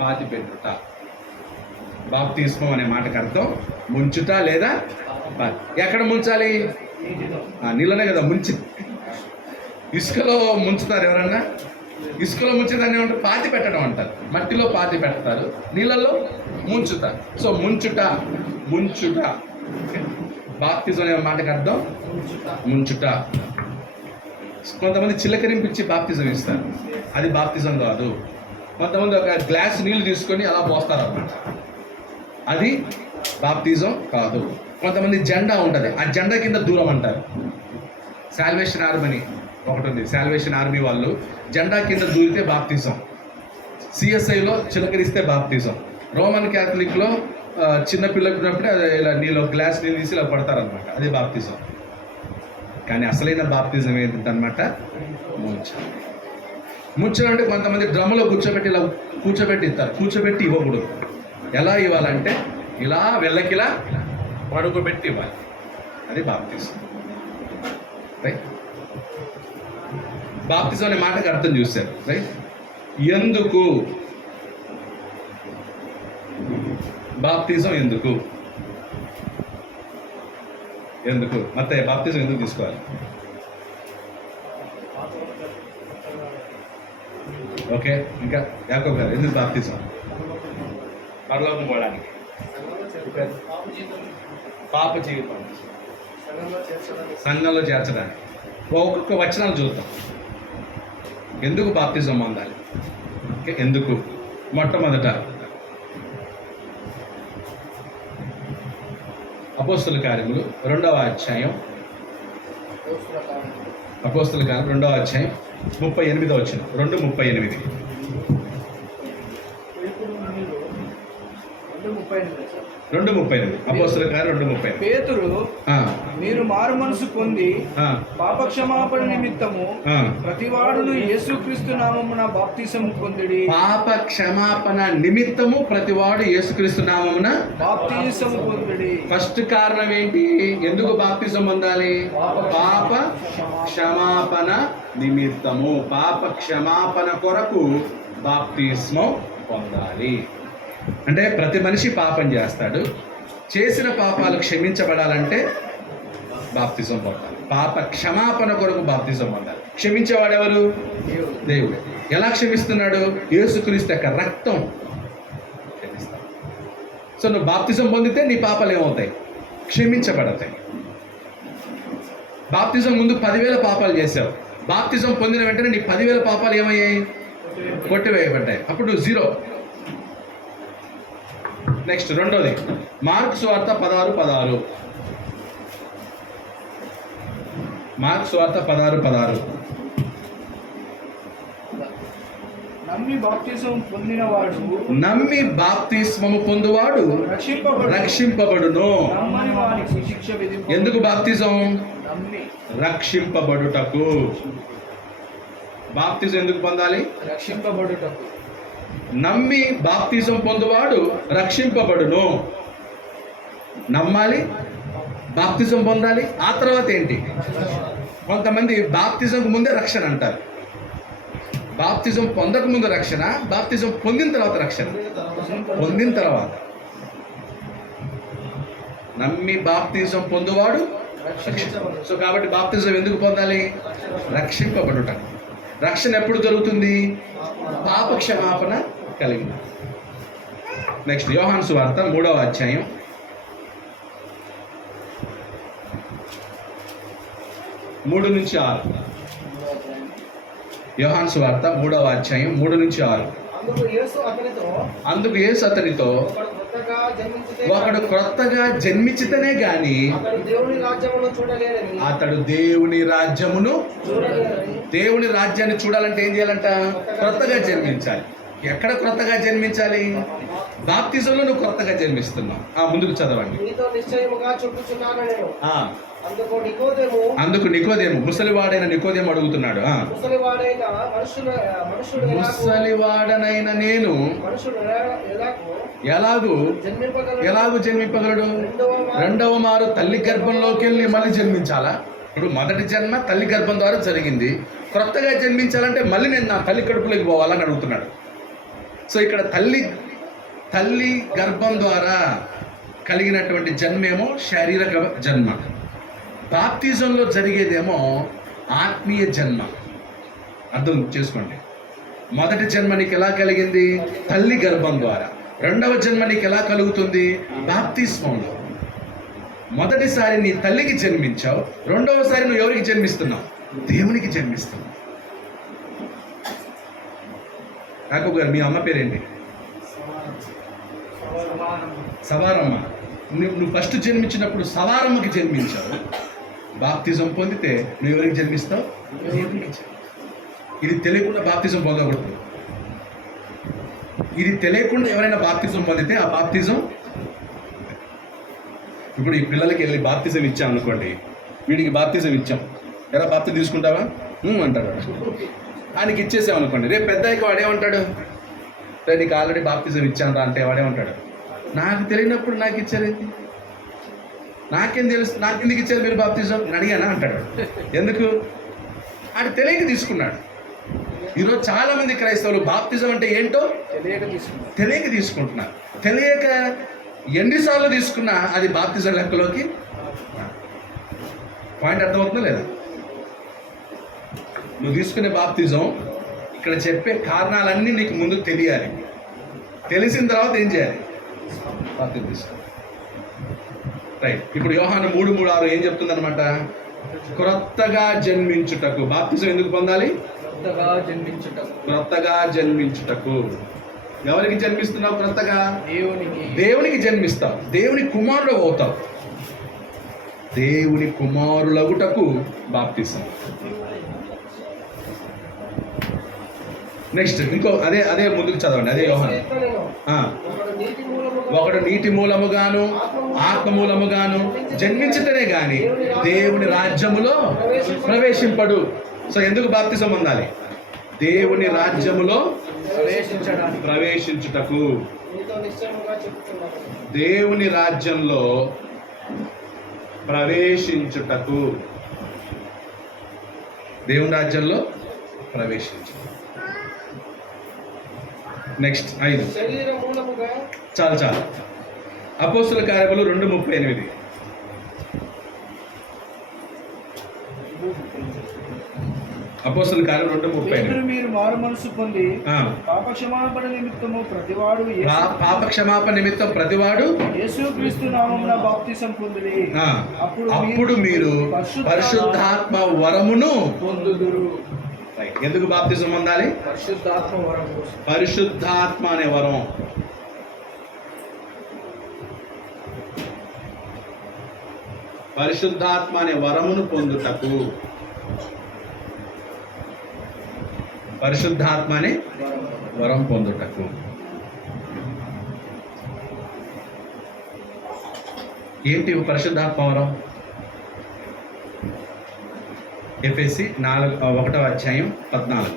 పాతి పెట్టుట. బాప్తిస్మం అనే మాటకు అర్థం ముంచుట లేదా ఎక్కడ ముంచాలి? నీళ్ళనే కదా ముంచి. ఇసుకలో ముంచుతారు ఎవరన్నా? ఇసుకలో ముంచేదాన్ని ఏమంటారు? పాతి పెట్టడం అంటారు. మట్టిలో పాతి పెడతారు, నీళ్ళల్లో ముంచుతారు. సో ముంచుట, ముంచుట. బాప్తిజం అనే మాటకు అర్థం ముంచుట. కొంతమంది చిలకరింపించి బాప్తిజం ఇస్తారు, అది బాప్తిజం కాదు. కొంతమంది ఒక గ్లాస్ నీళ్ళు తీసుకొని అలా పోస్తారు అన్నమాట, అది బాప్తిజం కాదు. కొంతమంది జెండా ఉంటుంది, ఆ జెండా కింద దూరం అంటారు. సాల్వేషన్ ఆర్మీ ఒకటి ఉంది, సాల్వేషన్ ఆర్మీ వాళ్ళు జెండా కింద దూరితే బాప్తిజం. సిఎస్ఐలో చిలకరిస్తే బాప్తిజం. రోమన్ క్యాథలిక్లో చిన్న పిల్లలు ఉన్నప్పుడే ఇలా నీళ్ళు గ్లాస్ నీళ్ళు తీసి ఇలా పడతారనమాట, అది బాప్తిజం. కానీ అసలైన బాప్తిజం ఏంటంటనమాట ముంచడం. ముంచడం అంటే కొంతమంది డ్రమ్లో కూర్చోబెట్టి ఇలా కూర్చోబెట్టి ఇస్తారు, కూర్చోబెట్టి ఇవ్వకూడదు. ఎలా ఇవ్వాలంటే ఇలా వెళ్ళకిలా పడుకోబెట్టి ఇవ్వాలి, అది బాప్తిజం. రైట్, బాప్తిజం అనే మాటకి అర్థం చూశారు. రైట్, ఎందుకు బాప్తిజం, ఎందుకు ఎందుకు ಮತ್ತೆ బాప్తిజం ఎందుకు తీసుకోవాలి? ఓకే, ఇంకా యాకోబు గారు ఎందుకు బాప్తిజం? పరలోకం పోవడానికి, పాప జీవితం సంఘంలో చేర్చడానికి. ఒక్కొక్క వచనాలు చూద్దాం. ఎందుకు బాప్తిజం పొందాలి? ఓకే, ఎందుకు? మొట్టమొదట అపోస్తుల కార్యములు 2వ అధ్యాయం, అపోస్తుల కార్యం 2వ అధ్యాయం 38వ వచనం, 2:38. అపోస్తుల కార్యం 2:38. పేతురు, మీరు మారు మనసు పొంది పాపక్షమాపణ నిమిత్తము ప్రతివాడును యేసుక్రీస్తు నామమున బాప్తిసము పొందిడి. పాప క్షమాపణ నిమిత్తము ప్రతివాడు యేసుక్రీస్తు నామమున బాప్తిసము పొందిడి. ఫస్ట్ కారణం ఏంటి? ఎందుకు బాప్తిజం పొందాలి? పాప క్షమాపణ నిమిత్తము, పాప క్షమాపణ కొరకు బాప్తిస్మం పొందాలి. అంటే ప్రతి మనిషి పాపం చేస్తాడు, చేసిన పాపాలు క్షమించబడాలంటే బాప్తిజం పొందాలి. పాప క్షమాపణ కొరకు బాప్తిజం పొందాలి. క్షమించేవాడెవరు? దేవుడు. ఎలా క్షమిస్తున్నాడు? యేసుక్రీస్తు యొక్క రక్తం క్షమిస్తాడు. సో నువ్వు బాప్తిజం పొందితే నీ పాపాలు ఏమవుతాయి? క్షమించబడతాయి. బాప్తిజం ముందు 10,000 పాపాలు చేసావు, బాప్తిజం పొందిన వెంటనే నీ 10,000 పాపాలు ఏమయ్యాయి? కొట్టివేయబడ్డాయి. అప్పుడు నువ్వు 0. నెక్స్ట్ రెండోది మార్కు సువార్త 16:16. మార్కు సువార్త 16:16. నమ్మి బాప్తిసం పొందినవాడు, నమ్మి బాప్తిస్మము పొందువాడు రక్షింపబడును. నమ్మని వానికి శిక్ష విధింపబడును. ఎందుకు బాప్తిజం? నమ్మి రక్షింపబడుటకు. బాప్తిజం ఎందుకు పొందాలి? రక్షింపబడుటకు. నమ్మి బాప్తిజం పొందువాడు రక్షింపబడును. నమ్మాలి, బాప్తిజం పొందాలి. ఆ తర్వాత ఏంటి? కొంతమంది బాప్తిజంకు ముందే రక్షణ అంటారు. బాప్తిజం పొందక ముందు రక్షణ, బాప్తిజం పొందిన తర్వాత రక్షణ. పొందిన తర్వాత నమ్మి బాప్తిజం పొందువాడు రక్షించబడు. సో కాబట్టి బాప్తిజం ఎందుకు పొందాలి? రక్షింపబడుట. రక్షణ ఎప్పుడు జరుగుతుంది? పాప క్షమాపణ కలిగిన. నెక్స్ట్ యోహాను సువార్త 3వ అధ్యాయం 3-6. యోహాను సువార్త 3వ అధ్యాయం 3-6. అందుకు యేసు అతనితో, ఒకడు క్రొత్తగా జన్మించితేనే గాని అతడు దేవుని రాజ్యమును, దేవుని రాజ్యాన్ని చూడాలంటే ఏం చేయాలంట? క్రొత్తగా జన్మించాలి. ఎక్కడ క్రొత్తగా జన్మించాలి? బాప్తిజంలో నువ్వు క్రొత్తగా జన్మిస్తున్నావు. ముందుకు చదవండి. అందుకు నికోదేము, ముసలివాడైన నికోదేము అడుగుతున్నాడు, ముసలివాడనైన నేను ఎలాగూ జన్మింపగలడు? రెండవ మారు తల్లి గర్భంలోకి వెళ్ళి మళ్ళీ జన్మించాలా? ఇప్పుడు మొదటి జన్మ తల్లి గర్భం ద్వారా జరిగింది, క్రొత్తగా జన్మించాలంటే మళ్ళీ నేను నా తల్లి కడుపులోకి పోవాలని అడుగుతున్నాడు. సో ఇక్కడ తల్లి గర్భం ద్వారా కలిగినటువంటి జన్మేమో శారీరక జన్మ, బాప్తిజంలో జరిగేదేమో ఆత్మీయ జన్మ. అర్థం చేసుకోండి. మొదటి జన్మ నీకు ఎలా కలిగింది? తల్లి గర్భం ద్వారా. రెండవ జన్మ నీకు ఎలా కలుగుతుంది? బాప్తిస్మంలో. మొదటిసారి నీ తల్లికి జన్మించావు, రెండవసారి నువ్వు ఎవరికి జన్మిస్తున్నావు? దేవునికి జన్మిస్తున్నావు. యాకోబు గారు, మీ అమ్మ పేరేంటి? సవారమ్మ. నువ్వు ఫస్ట్ జన్మించినప్పుడు సవారమ్మకి జన్మించావు. బాప్తిజం పొందితే నువ్వు ఎవరికి జన్మిస్తావు? దేవునికి జన్మిస్తావు. ఇది తెలియకుండా బాప్తిజం పొందకూడదు. ఇది తెలియకుండా ఎవరైనా బాప్తిజం పొందితే ఆ బాప్తిజం, ఇప్పుడు ఈ పిల్లలకి వెళ్ళి బాప్తిజం ఇచ్చాం అనుకోండి, వీడికి బాప్తిజం ఇచ్చాం, ఎలా బాప్తి తీసుకుంటావా అంటాడు. ఆయనకి ఇచ్చేసాం అనుకోండి, రేపు పెద్దయ్యకి వాడేమంటాడు? రేపు నీకు ఆల్రెడీ బాప్తిజం ఇచ్చాను రా అంటే వాడేమంటాడు? నాకు తెలియనప్పుడు నాకు ఇచ్చారేంటి, నాకేం తెలుసు, నాకెందుకు ఇచ్చారు మీరు బాప్తిజం, నేను అడిగానా అంటాడు. ఎందుకు? ఆడు తెలియక తీసుకున్నాడు. ఈరోజు చాలా మంది క్రైస్తవులు బాప్తిజం అంటే ఏంటో తెలియక తీసుకుంటున్నారు. తెలియక ఎన్నిసార్లు తీసుకున్నా అది బాప్తిజం లెక్కలోకి. పాయింట్ అర్థమవుతుందా లేదా? నువ్వు తీసుకునే బాప్తిజం ఇక్కడ చెప్పే కారణాలన్నీ నీకు ముందు తెలియాలి. తెలిసిన తర్వాత ఏం చేయాలి? బాప్తిజం తీసుకో. రైట్. ఇప్పుడు యోహాను 3:3-6 ఏం చెప్తుందన్నమాట? క్రొత్తగా జన్మించుటకు. బాప్తిజం ఎందుకు పొందాలి? క్రొత్తగా జన్మించుటకు. ఎవరికి జన్మిస్తున్నావు? క్రొత్తగా దేవునికి జన్మిస్తావు. దేవుని కుమారుడు అవుతావు. దేవుని కుమారులగుటకు బాప్తిజం. నెక్స్ట్ ఇంకో అదే ముందుకు చదవండి. అదే యోహాను. ఒకడు నీటి మూలముగాను ఆత్మ మూలముగాను జన్మించటనే గాని దేవుని రాజ్యములో ప్రవేశింపడు. సో ఎందుకు బాప్తిజం పొందాలి? దేవుని రాజ్యములో ప్రవేశించుటకు. దేవుని రాజ్యంలో ప్రవేశించుటకు. దేవుని రాజ్యంలో ప్రవేశించు. నెక్స్ట్ 5. చాలు. అపోస్తుల కార్యములు 2:38. అపోస్తుల కార్యం 2:38. మీరు మారు మనసు పొంది పాపక్షమాపణ నిమిత్తము ప్రతివాడు యేసుక్రీస్తు నామమున బాప్తిసం పొందుడి. అప్పుడు మీరు పరిశుద్ధాత్మ వరమును పొందుదురు. ఎందుకు బాప్తిజం పొందాలి? పరిశుద్ధాత్మ అనే వరం. పరిశుద్ధాత్మ అనే వరమును పొందుటకు. పరిశుద్ధాత్మ అనే వరం పొందుటకు. ఏంటి పరిశుద్ధాత్మ వరం? ఎఫెసీ 1వ అధ్యాయం 14.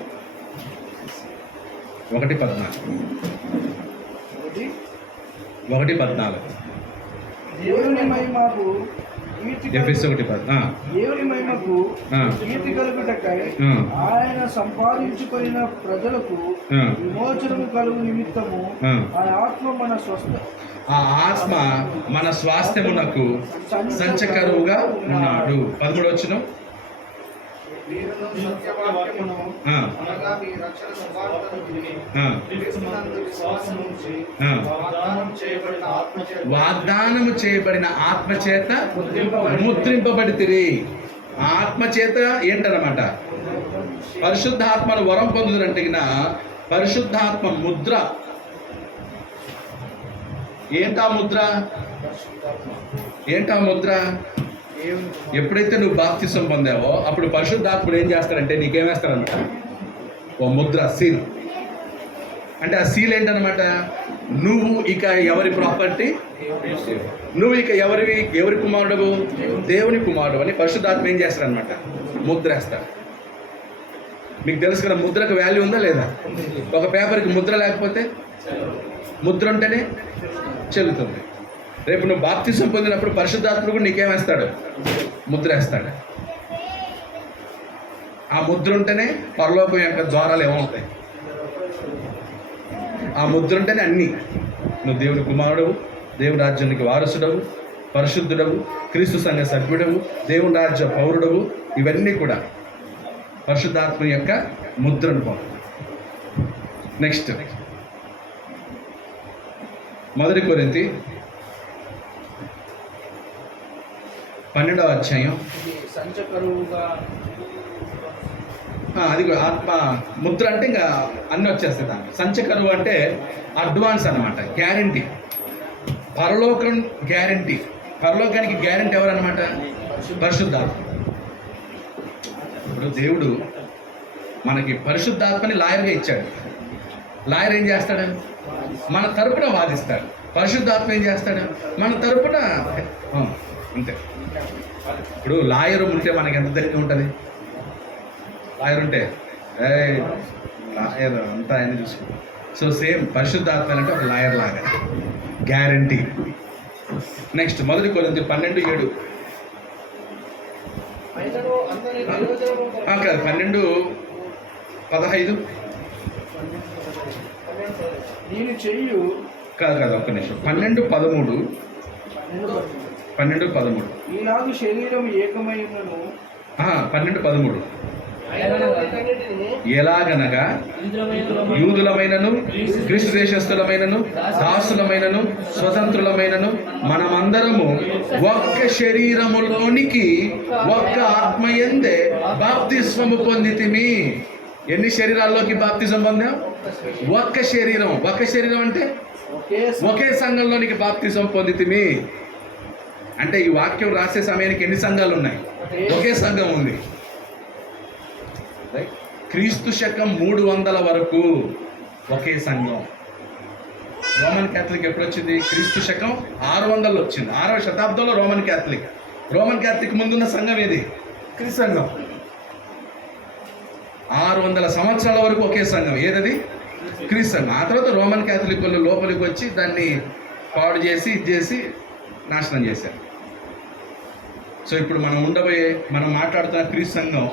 1:14. దేవుని మహిమకు ఎఫెసీ 1:14. దేవుని మహిమకు కీర్తి కలుగుటకై ఆయన సంపాదించుకొనిన ప్రజలకు విమోచనము కలుగు నిమిత్తము ఆ ఆత్మ మన స్వాస్థ్యమునకు సంచకరువుగా ఉన్నాడు. 13 వచనం. వాగ్దానము చేయబడిన ఆత్మ చేత ముద్రింపబడితిరి. ఆత్మ చేత ఏంటన్నమాట? పరిశుద్ధాత్మను వరం పొందుదంటే పరిశుద్ధాత్మ ముద్ర. ఏంటా ముద్ర? ఎప్పుడైతే నువ్వు బాప్తిసం పొందావో అప్పుడు పరిశుద్ధాత్ముడు ఏం చేస్తారంటే నీకేమేస్తారనమాట? ఓ ముద్ర, సీల్. అంటే ఆ సీల్ ఏంటనమాట? నువ్వు ఇక ఎవరి ప్రాపర్టీ? నువ్వు ఇక ఎవరి కుమారుడు? దేవుని కుమారుడు అని పరిశుద్ధాత్మ ఏం చేస్తారనమాట? ముద్ర వేస్తాడు. మీకు తెలుసు కదా ముద్రకు వాల్యూ ఉందా లేదా? ఒక పేపర్కి ముద్ర లేకపోతే, ముద్ర ఉంటేనే చెల్లుతుంది. రేపు నువ్వు బాప్తిసం పొందినప్పుడు పరిశుద్ధాత్ముడు కూడా నీకేమేస్తాడు? ముద్ర వేస్తాడు. ఆ ముద్ర ఉంటేనే పరలోకం యొక్క ద్వారాలు ఏమవుతాయి? ఆ ముద్ర ఉంటేనే అన్నీ. నువ్వు దేవుని కుమారుడవు, దేవుని రాజ్యానికి వారసుడవు, పరిశుద్ధుడవు, క్రీస్తు సంఘ సభ్యుడవు, దేవుని రాజ్య పౌరుడవు. ఇవన్నీ కూడా పరిశుద్ధాత్మ యొక్క ముద్రను పొందు. నెక్స్ట్ 1 కొరింథీ 12వ అధ్యాయం. ఇది సంచకరువుగా అది కూడా ఆత్మ ముద్ర అంటే ఇంకా అన్నీ వచ్చేస్తాయి. దాన్ని సంచకరువు అంటే అడ్వాన్స్ అన్నమాట, గ్యారంటీ. పరలోకం గ్యారంటీ. పరలోకానికి గ్యారంటీ ఎవరన్నమాట? పరిశుద్ధాత్మ. ఇప్పుడు దేవుడు మనకి పరిశుద్ధాత్మని లాయర్గా ఇచ్చాడు. లాయర్ ఏం చేస్తాడు? మన తరపున వాదిస్తాడు. పరిశుద్ధాత్మ ఏం చేస్తాడు? మన తరపున అంతే. ఇప్పుడు లాయర్ ఉంటే మనకి ఎంత ధైర్యం ఉంటుంది? లాయర్ ఉంటే లాయర్ అంతా ఆయన చూసుకుంటాం. సో సేమ్ పరిశుద్ధాత్మ అంటే ఒక లాయర్ లాగా గ్యారంటీ. నెక్స్ట్ 1 కొరింథీ 12:7. అయినను అందరి ప్రయోజనము కొరకు కాదు 12:15. నేను చెయ్యు కాదు ఒక్క నిమిషం. 12:13. 12:13. ఈనాడు శరీరం ఏకమై ఉన్నను 12:13. అయినను వీటన్నిటిని ఎలాగనగా యూదులమైనను క్రీస్తు దేశస్థులమైనను దాసులమైనను స్వతంత్రులమైనను మనమందరము ఒక్క శరీరములోనికి ఒక్క ఆత్మయందే బాప్తిస్మము పొందితిమి. ఎన్ని శరీరాల్లోకి బాప్తిజం పొందాం? ఒక్క శరీరం. ఒక్క శరీరం అంటే ఒకే సంఘంలోనికి బాప్తిజం పొందితిమి. అంటే ఈ వాక్యం రాసే సమయానికి ఎన్ని సంఘాలు ఉన్నాయి? ఒకే సంఘం ఉంది. క్రీస్తు శకం 300 వరకు ఒకే సంఘం. రోమన్ క్యాథలిక్ ఎప్పుడు వచ్చింది? క్రీస్తు శకం 600లో వచ్చింది. 6వ శతాబ్దంలో రోమన్ క్యాథలిక్. రోమన్ క్యాథలిక్ ముందున్న సంఘం ఏది? క్రీస్తు సంఘం. 600 సంవత్సరాల వరకు ఒకే సంఘం. ఏదది? క్రీస్తు సంఘం. ఆ తర్వాత రోమన్ క్యాథలిక్ వాళ్ళు లోపలికి వచ్చి దాన్ని పాడు చేసి ఇది చేసి నాశనం చేశారు. సో ఇప్పుడు మనం మాట్లాడుతున్న క్రీస్తు సంఘం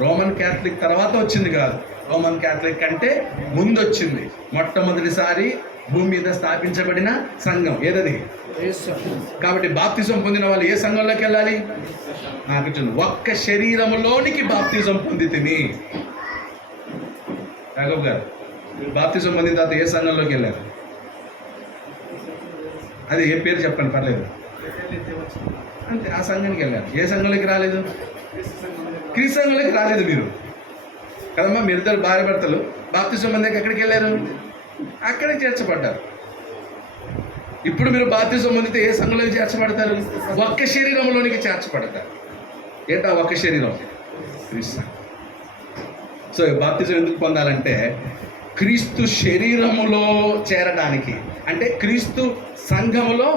రోమన్ క్యాథలిక్ తర్వాత వచ్చింది కాదు. రోమన్ క్యాథలిక్ కంటే ముందు వచ్చింది. మొట్టమొదటిసారి భూమి మీద స్థాపించబడిన సంఘం ఏదది? కాబట్టి బాప్తిజం పొందిన వాళ్ళు ఏ సంఘంలోకి వెళ్ళాలి? ఒక్క శరీరములోనికి బాప్తిజం పొందితిని. రాఘవ్ గారు బాప్తిజం పొందిన తర్వాత ఏ సంఘంలోకి వెళ్ళారు? అది ఏ పేరు చెప్పండి, పర్లేదు. అంతే, ఆ సంఘానికి వెళ్ళారు. ఏ సంఘంలోకి రాలేదు? క్రీస్తు సంఘంలోకి రాలేదు మీరు కదమ్మా. మీరిద్దరు భార్య భర్తలు బాప్తిజం పొందాక ఎక్కడికి వెళ్ళారు? అక్కడే చేర్చబడ్డారు. ఇప్పుడు మీరు బాప్తిజం పొందితే ఏ సంఘంలోకి చేర్చబడతారు? ఒక్క శరీరంలోనికి చేర్చబడతారు. ఏంటా ఒక్క శరీరం? క్రీస్తు సంఘం. సో బాప్తిజం ఎందుకు పొందాలంటే క్రీస్తు శరీరములో చేరడానికి, అంటే క్రీస్తు సంఘములో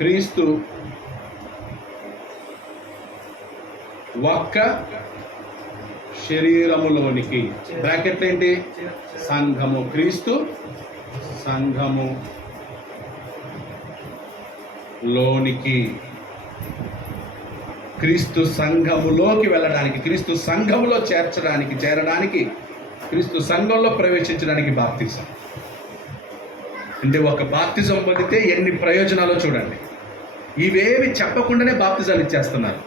క్రీస్తు ఒక్క శరీరములోనికి, బ్రాకెట్ ఏంటి? సంఘము. క్రీస్తు సంఘము లోనికి, క్రీస్తు సంఘములోకి వెళ్ళడానికి, క్రీస్తు సంఘములో చేరడానికి, క్రీస్తు సంఘంలో ప్రవేశించడానికి బాప్తిజం. అంటే ఒక బాప్తిజం పొందితే ఎన్ని ప్రయోజనాలు చూడండి. ఇవేవి చెప్పకుండానే బాప్తిజాలు ఇచ్చేస్తున్నారు.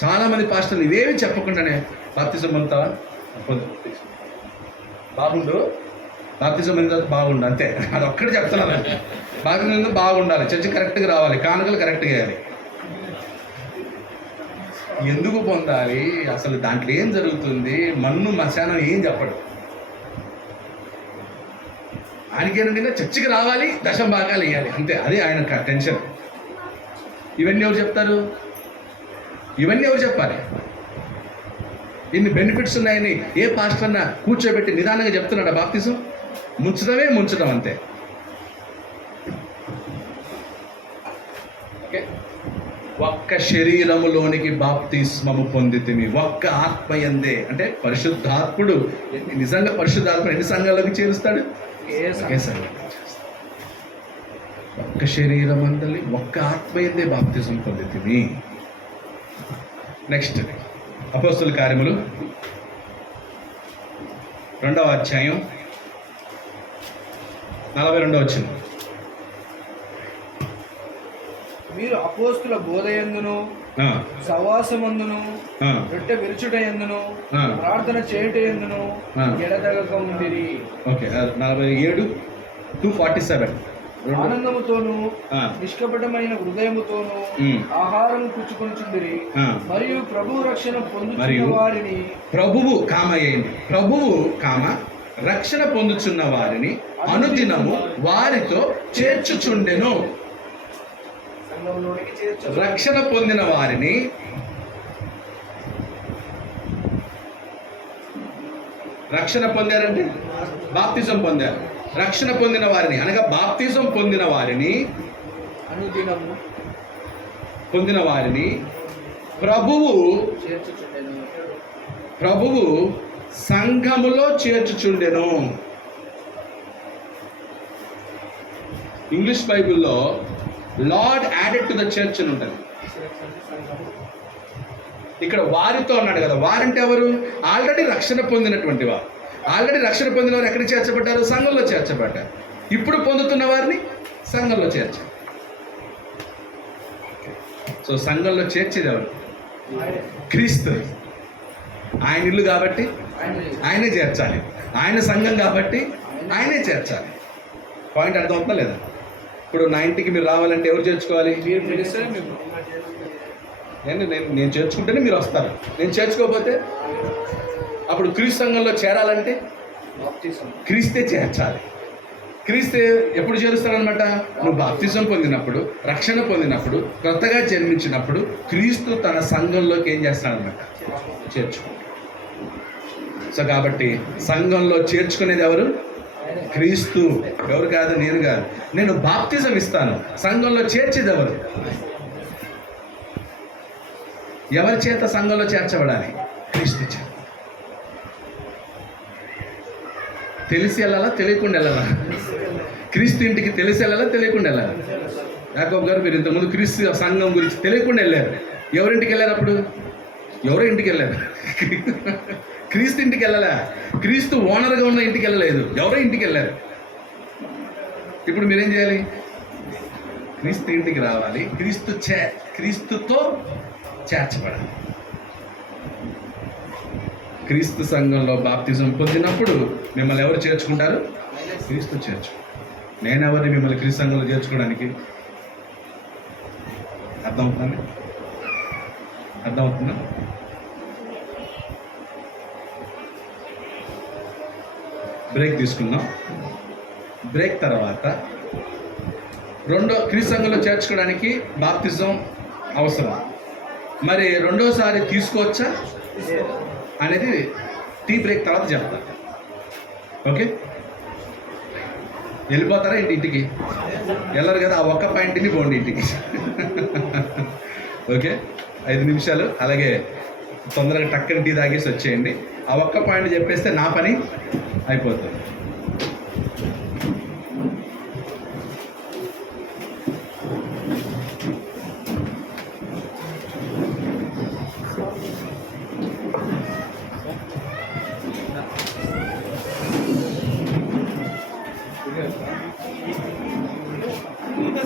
చాలామంది పాస్టర్లు ఇవేవి చెప్పకుండానే బాప్తిజం పొందుతావా? బాగుండు, బాప్తిజం పొందిన తర్వాత బాగుండు, అంతే. అది ఒక్కడే చెప్తున్నారు. బాప్తిజం బాగుండాలి, చర్చి కరెక్ట్గా రావాలి, కానుకలు కరెక్ట్గా వేయాలి. ఎందుకు పొందాలి? అసలు దాంట్లో ఏం జరుగుతుంది? మన్ను మశానం ఏం చెప్పడు. ఆయనకేనండి చర్చికి రావాలి, దశం భాగాలు వేయాలి, అంతే. అదే ఆయన టెన్షన్. ఇవన్నీ ఎవరు చెప్తారు? ఇవన్నీ ఎవరు చెప్పాలి? ఇన్ని బెనిఫిట్స్ ఉన్నాయని ఏ పాస్టర్ అన్నా కూర్చోబెట్టి నిదానంగా చెప్తున్నాడా? బాప్తిజం ముంచడం అంతే. ఓకే, ఒక్క శరీరములోనికి బాప్తిస్మము పొందితిమి, ఒక్క ఆత్మయందే. అంటే పరిశుద్ధాత్ముడు నిజంగా పరిశుద్ధాత్మ ఎన్ని సంఘాలకు చేరుస్తాడు? ఒకే సంఘం. ఒక్క శరీరం అందలి ఒక్క ఆత్మయందే బాప్తిజం పొందితిమి. నెక్స్ట్ అపోస్తుల కార్యములు 2వ అధ్యాయం 42వ వచనం. మీరు అపోస్తుల బోధయందును సవాసమందును రొట్టె విరుచుటయందును ప్రార్థన చేయుటయందును ఎడతెగక ఉండిరి. ఓకే, 47 2:47. ఆనందముతోను ఆ. నిష్కపటమైన హృదయముతోను ఉమ్. ఆహారం పుచ్చుకొనుచుండిరి. ఆ. మరియు ప్రభు రక్షణ పొందుతున్న మరియు వారిని ప్రభువు కామ అయ్యింది. ప్రభువు కామ రక్షణ పొందుచున్న వారిని అనుదినము వారితో చేర్చుచుండెను. సంఘంలోనికి చేర్చు. రక్షణ పొందిన వారిని రక్షణ పొందారంటే బాప్తిజం పొందారు. రక్షణ పొందిన వారిని అనగా బాప్తిజం పొందిన వారిని అనుదినము ప్రభువు సంఘములో చేర్చుచుండెను. ఇంగ్లీష్ బైబిల్లో lord added to the church అని ఉంటుంది. ఇక్కడ వారితో అన్నాడు కదా. వారంటే ఎవరు? ఆల్రెడీ రక్షణ పొందినటువంటి వారు. ఆల్రెడీ రక్షణ పొందిన వారు ఎక్కడ చేర్చబడ్డారు? సంఘంలో చేర్చబడ్డారు. ఇప్పుడు పొందుతున్న వారిని సంఘంలో చేర్చారు. సో సంఘంలో చేర్చేది ఎవరు? క్రీస్తు. ఆయన ఇల్లు కాబట్టి ఆయనే చేర్చాలి. ఆయన సంఘం కాబట్టి ఆయనే చేర్చాలి. పాయింట్ అర్థమవుతుందా లేదా? ఇప్పుడు నా ఇంటికి మీరు రావాలంటే ఎవరు చేర్చుకోవాలి? మీరు పిలిస్తే మేము నేను చేర్చుకుంటేనే మీరు వస్తారు. నేను చేర్చుకోకపోతే అప్పుడు క్రీస్తు సంఘంలో చేరాలంటే బాప్తిసం. క్రీస్తే చేర్చాలి. క్రీస్తే ఎప్పుడు చేరుస్తాడనమాట? నువ్వు బాప్తిజం పొందినప్పుడు, రక్షణ పొందినప్పుడు, కొత్తగా జన్మించినప్పుడు క్రీస్తు తన సంఘంలోకి ఏం చేస్తాడనమాట? చేర్చుకుంటాడు. సో కాబట్టి సంఘంలో చేర్చుకునేది ఎవరు? క్రీస్తు. ఎవరు కాదు, నేను కాదు. నేను బాప్తిజం ఇస్తాను, సంఘంలో చేర్చేది ఎవరు? ఎవరి చేత సంఘంలో చేర్చబడాలి? క్రీస్తు చేత. తెలిసి వెళ్ళాలా, తెలియకుండా వెళ్ళాలా? క్రీస్తు ఇంటికి తెలిసి వెళ్ళాలా, తెలియకుండా వెళ్ళాలా? యాకోబు గారు మీరు ఇంతకుముందు క్రీస్తు సంఘం గురించి తెలియకుండా వెళ్ళారు. ఎవరింటికి వెళ్ళారు? అప్పుడు ఎవరో ఇంటికి వెళ్ళారు. క్రీస్తు ఇంటికి వెళ్ళాలా? క్రీస్తు ఓనర్గా ఉన్న ఇంటికి వెళ్ళలేదు, ఎవరో ఇంటికి వెళ్ళారు. ఇప్పుడు మీరేం చేయాలి? క్రీస్తు ఇంటికి రావాలి, క్రీస్తుతో చేర్చబడాలి. క్రీస్తు సంఘంలో బాప్తిజం పొందినప్పుడు మిమ్మల్ని ఎవరు చేర్చుకుంటారు? క్రీస్తు చేర్చు. నేనెవరిని మిమ్మల్ని క్రీస్తు సంఘంలో చేర్చుకోవడానికి? అర్థమవుతుందండి? అర్థమవుతుందా? బ్రేక్ తీసుకుందాం. బ్రేక్ తర్వాత క్రీస్తు సంఘంలో చేర్చుకోవడానికి బాప్తిజం అవసరం. మరి రెండోసారి తీసుకోవచ్చా అనేది టీ బ్రేక్ తర్వాత చెప్తా. ఓకే, వెళ్ళిపోతారా ఏంటి? ఇంటికి వెళ్ళరు కదా, ఆ ఒక్క పాయింట్ని పోండి ఇంటికి. ఓకే, 5 నిమిషాలు అలాగే తొందరగా టక్కని టీ తాగేసి వచ్చేయండి. ఆ ఒక్క పాయింట్ చెప్పేస్తే నా పని అయిపోతుంది. ఇంకా